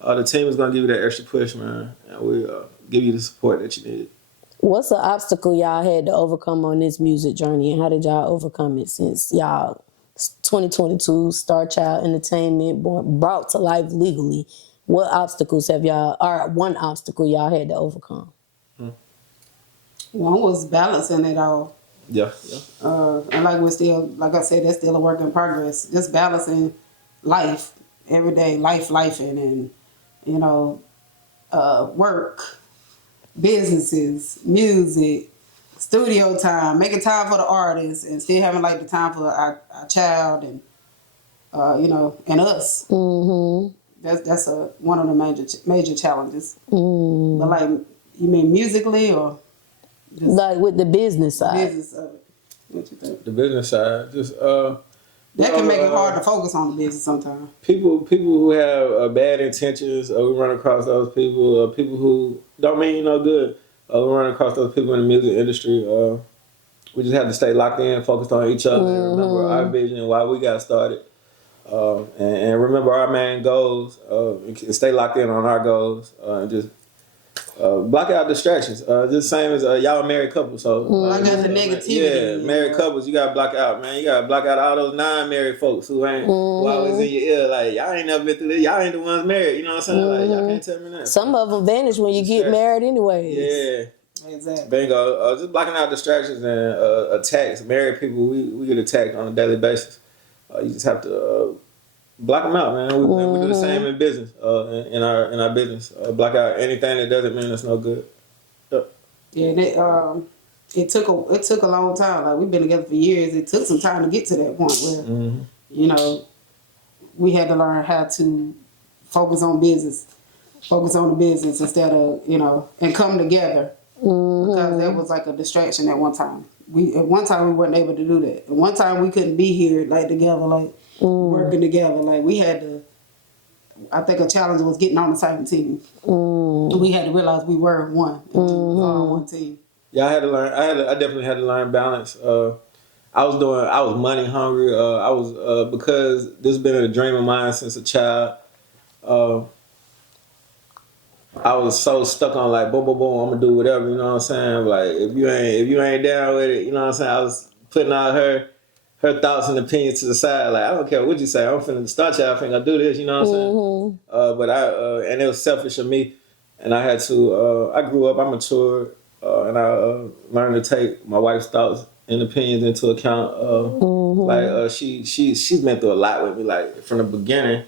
is gonna give you that extra push, man, and we give you the support that you need. What's the obstacle y'all had to overcome on this music journey, and how did y'all overcome it since y'all 2022 Star Child Entertainment brought to life legally? What obstacles one obstacle y'all had to overcome? One was balancing it all. Yeah. And like I said, that's still a work in progress. Just balancing life, everyday lifing, and work, businesses, music, studio time, making time for the artists, and still having like the time for our child and and us. Mm-hmm. That's one of the major challenges. Mm. But like, you mean musically or just like with the business side? Business of it. What you think? The business side, just that can make it hard to focus on the business sometimes. People who have bad intentions, we run across those people. People who don't mean you no good, we run across those people in the music industry. We just have to stay locked in, focused on each other, and remember our vision and why we got started. And remember our main goals, and stay locked in on our goals, and just Block out distractions. Just same as y'all a married couple. So Block out the negativity. Yeah, married couples, you gotta block out, man. You gotta block out all those non-married folks who always in your ear, like y'all ain't never been through this. Y'all ain't the ones married. You know what I'm saying? Like y'all can't tell me that. Some of them vanish when you get married, anyways. Yeah. Exactly. Bingo. Just blocking out distractions and attacks. Married people, we get attacked on a daily basis. You just have to block them out, man. We do the same in business. In our business, block out anything that doesn't mean it's no good. Yep. Yeah, it took a long time. Like we've been together for years. It took some time to get to that point where you know we had to learn how to focus on the business instead of and come together because that was like a distraction at one time. At one time we weren't able to do that. At one time we couldn't be here like together, like working together. Like we had to. I think a challenge was getting on the same team. We had to realize we were one team. Yeah, I had to learn. I definitely had to learn balance. I was money hungry. I was because this has been a dream of mine since a child. I was so stuck on like boom, boom, boom. I'm gonna do whatever. You know what I'm saying? Like if you ain't down with it, you know what I'm saying? I was putting all her thoughts and opinions to the side. Like I don't care what you say. I'm finna Starchild. I'm finna do this. You know what I'm saying? But and it was selfish of me, and I had to. I grew up. I matured, and I learned to take my wife's thoughts and opinions into account. Like she's been through a lot with me. Like from the beginning.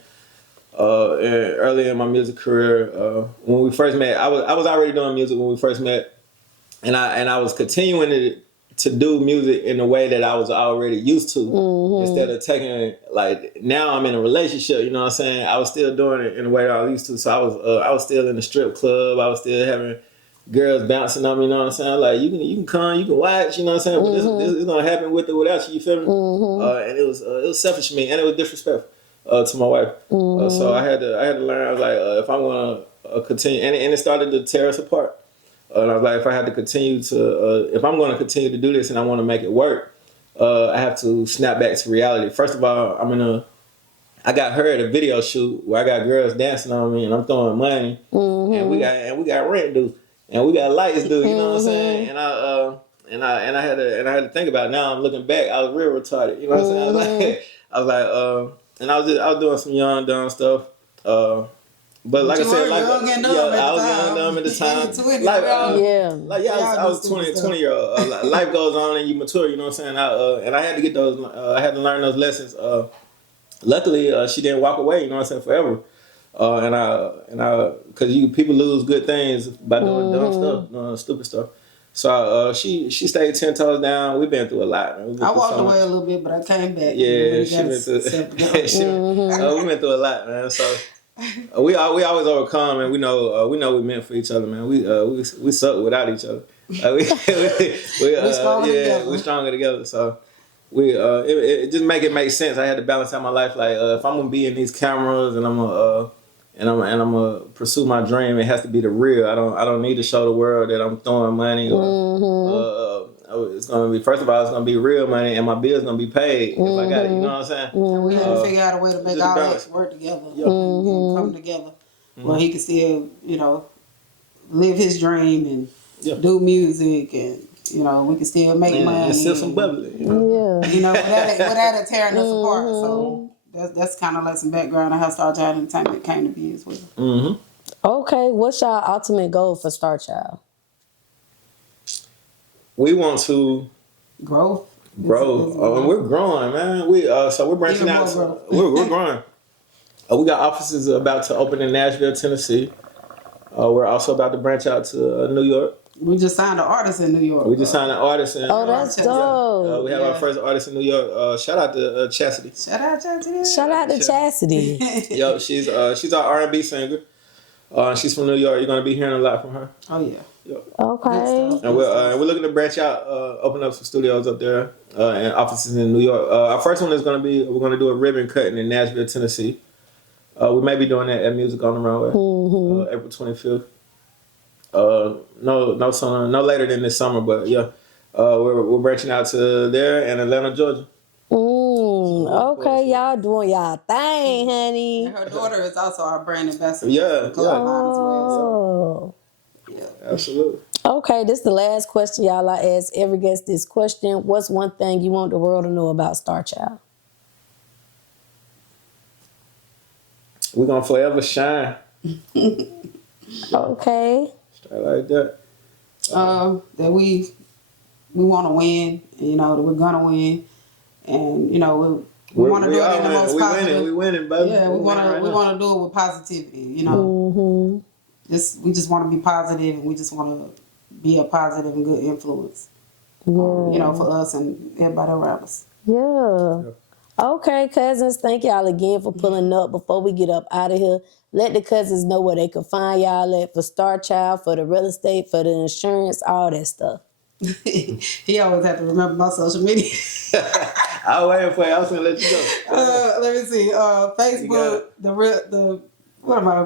And early in my music career, when we first met, I was already doing music when we first met, and I was continuing to do music in the way that I was already used to, instead of taking like now I'm in a relationship. You know what I'm saying? I was still doing it in the way that I was used to. So I was still in the strip club. I was still having girls bouncing on me. You know what I'm saying? Like you can come, you can watch. You know what I'm saying? But this is gonna happen with or without you. You feel me? And it was selfish of me, and it was disrespectful. To my wife, so I had to learn. I was like, if I'm gonna continue, and it started to tear us apart. And I was like, if I had to continue to, if I'm gonna continue to do this and I want to make it work, I have to snap back to reality. First of all, I got her at a video shoot where I got girls dancing on me and I'm throwing money, and we got rent due, and we got lights due. You know what I'm saying? And I had to think about it. Now I'm looking back, I was real retarded. You know what I'm saying? I was like. And I was doing some young dumb stuff, but like I said, like I was young dumb at the time. I was 20 year old. Life goes on and you mature. You know what I'm saying? And I had to get those. I had to learn those lessons. Luckily, she didn't walk away. You know what I'm saying? Forever. Because people lose good things by doing dumb stuff, stupid stuff. So she stayed 10 toes down. We've been through a lot. I walked away a little bit, but I came back. Yeah, she went through. We went through a lot, man. So we always overcome, and we know we meant for each other, man. We suck without each other. We stronger together. So it just make sense. I had to balance out my life. Like if I'm gonna be in these cameras and I'm gonna pursue my dream, it has to be the real. I don't need to show the world that I'm throwing money or it's gonna be, first of all, it's gonna be real money and my bill's gonna be paid if I got it. You know what I'm saying? And we had to figure out a way to make all that work together and come together where he could still, live his dream and do music, and we can still make money and still some bubbly. Without it tearing us apart. So that's kind of like some background on how Star Child Entertainment came to be as well. Okay, what's your ultimate goal for Starchild? We want to grow. We're growing, man. We're branching out. We're growing. We got offices about to open in Nashville, Tennessee. We're also about to branch out to New York. We just signed an artist in New York. We just signed an artist in. Oh, that's dope. We have our first artist in New York. Shout out to Chastity. Shout out to Chastity. Yo, she's our R&B singer. She's from New York. You're gonna be hearing a lot from her. Oh yeah. Okay. And we're looking to branch out, open up some studios up there and offices in New York. Our first one is gonna be, we're gonna do a ribbon cutting in Nashville, Tennessee. We may be doing that at Music on the Runway, April 25th. No later than this summer, but yeah, we're branching out to there and Atlanta, Georgia. Okay, y'all doing y'all thing, honey. And her daughter is also our brand ambassador. Yeah. Oh. Yeah. Absolutely. Okay, this is the last question, y'all. I ask every guest this question. What's one thing you want the world to know about Starchild? We're gonna forever shine. Okay. Straight like that. That we want to win, you know, that we're gonna win, and you know we want to do it in the most positive. We winning, baby. Yeah, we want to do it with positivity. You know, we just want to be positive, and we just want to be a positive and good influence. You know, for us and everybody around us. Yeah. Okay, cousins, thank y'all again for pulling up. Before we get up out of here, let the cousins know where they can find y'all at for Starchild, for the real estate, for the insurance, all that stuff. He always have to remember my social media. I was waiting for you. I was gonna let you go. Let me see. Facebook,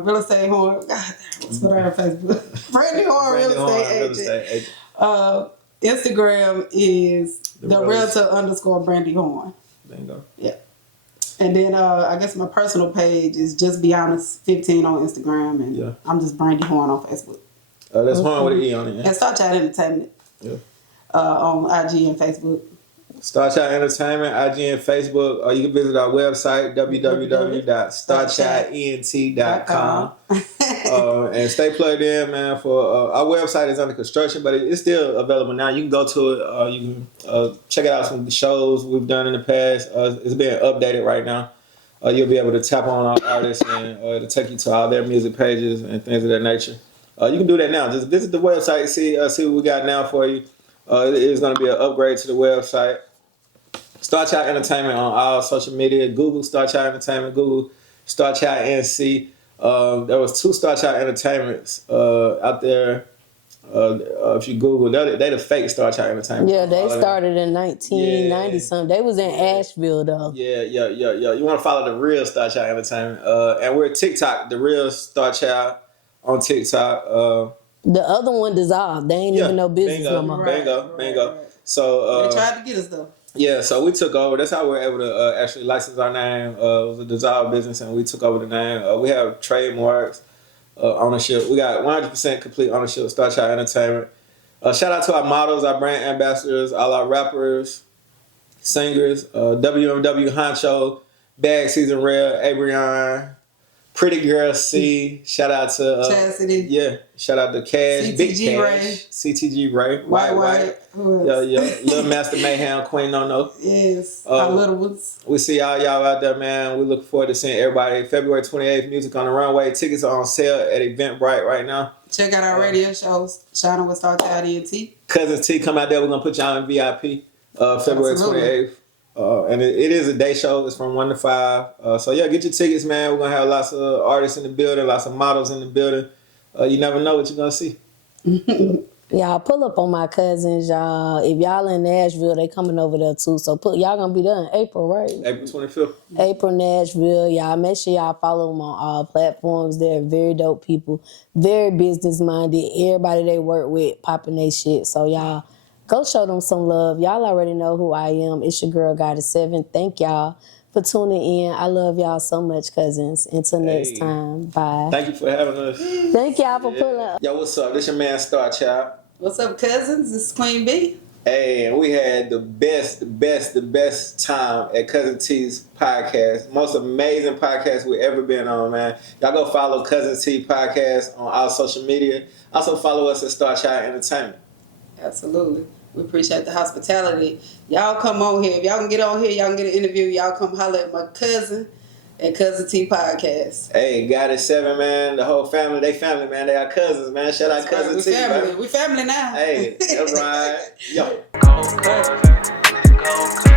real estate Horne. God, what's what on Facebook? Brandy Horne, real estate agent. Instagram is the realtor _ Brandy Horne. Bingo. Yeah. And then I guess my personal page is just be honest 15 on Instagram, and I'm just Brandy Horne on Facebook. That's Horne with an E on it. Yeah. And Star Child Entertainment. Yeah. On IG and Facebook. Star Child Entertainment, IG and Facebook. You can visit our website, www.starchildent.com. And stay plugged in, man. For our website is under construction, but it's still available now. You can go to it. You can check out some of the shows we've done in the past. It's being updated right now. You'll be able to tap on our artists and to take you to all their music pages and things of that nature. You can do that now. Just visit the website, see what we got now for you. It is going to be an upgrade to the website. Starchild Entertainment on all social media. Google Starchild Entertainment. Google Starchild NC. There was 2 Starchild Entertainments out there. If you Google, they the fake Starchild Entertainment. Yeah, they started in 1990 something. They was in Asheville though. Yeah. You want to follow the real Starchild Entertainment. And we're TikTok, the real Starchild on TikTok. The other one dissolved. They ain't even no business no more. Bingo. So they tried to get us though. Yeah, so we took over. That's how we were able to actually license our name. It was a dissolved business, and we took over the name. We have trademarks, ownership. We got 100% complete ownership of Starchild Entertainment. Shout out to our models, our brand ambassadors, all our rappers, singers, WMW Honcho, Bag Season Rare, Abrion, Pretty Girl C. Shout out to Chastity. Yeah, shout out to Cash, CTG Big Cash, Ray. CTG Ray, White. Little Master Mayhem, Queen No. Yes, our little ones. We see y'all out there, man. We look forward to seeing everybody. February 28th, Music on the Runway. Tickets are on sale at Eventbrite right now. Check out our radio shows, Shining with Star Child Ent. Cuzn T, come out there. We're gonna put y'all in VIP. February 28th. And it is a day show. It's from 1 to 5. So yeah, get your tickets, man. We're gonna have lots of artists in the building, lots of models in the building. You never know what you're gonna see. Y'all pull up on my cousins, y'all. If y'all in Nashville, they coming over there too. So y'all gonna be there in April, right? April 25th. April, Nashville. Y'all make sure y'all follow them on all platforms. They're very dope people, very business minded. Everybody they work with popping their shit. So y'all go show them some love. Y'all already know who I am. It's your girl, Goddess 7. Thank y'all for tuning in. I love y'all so much, cousins. Until next time. Bye. Thank you for having us. Thank y'all for pulling up. Yo, what's up? This your man, Starchild. What's up, cousins? This is Queen B. Hey, and we had the best time at Cuzn T's podcast. Most amazing podcast we ever been on, man. Y'all go follow Cuzn T podcast on our social media. Also follow us at Starchild Entertainment. Absolutely. We appreciate the hospitality. Y'all come on here. If y'all can get on here, y'all can get an interview. Y'all come holler at my cousin at Cuzn T podcast. Hey, Goddess 7, man. The whole family, they family, man. They are cousins, man. Shout out Cuzn T, man. We family now. Hey, that's right. Yo. Go,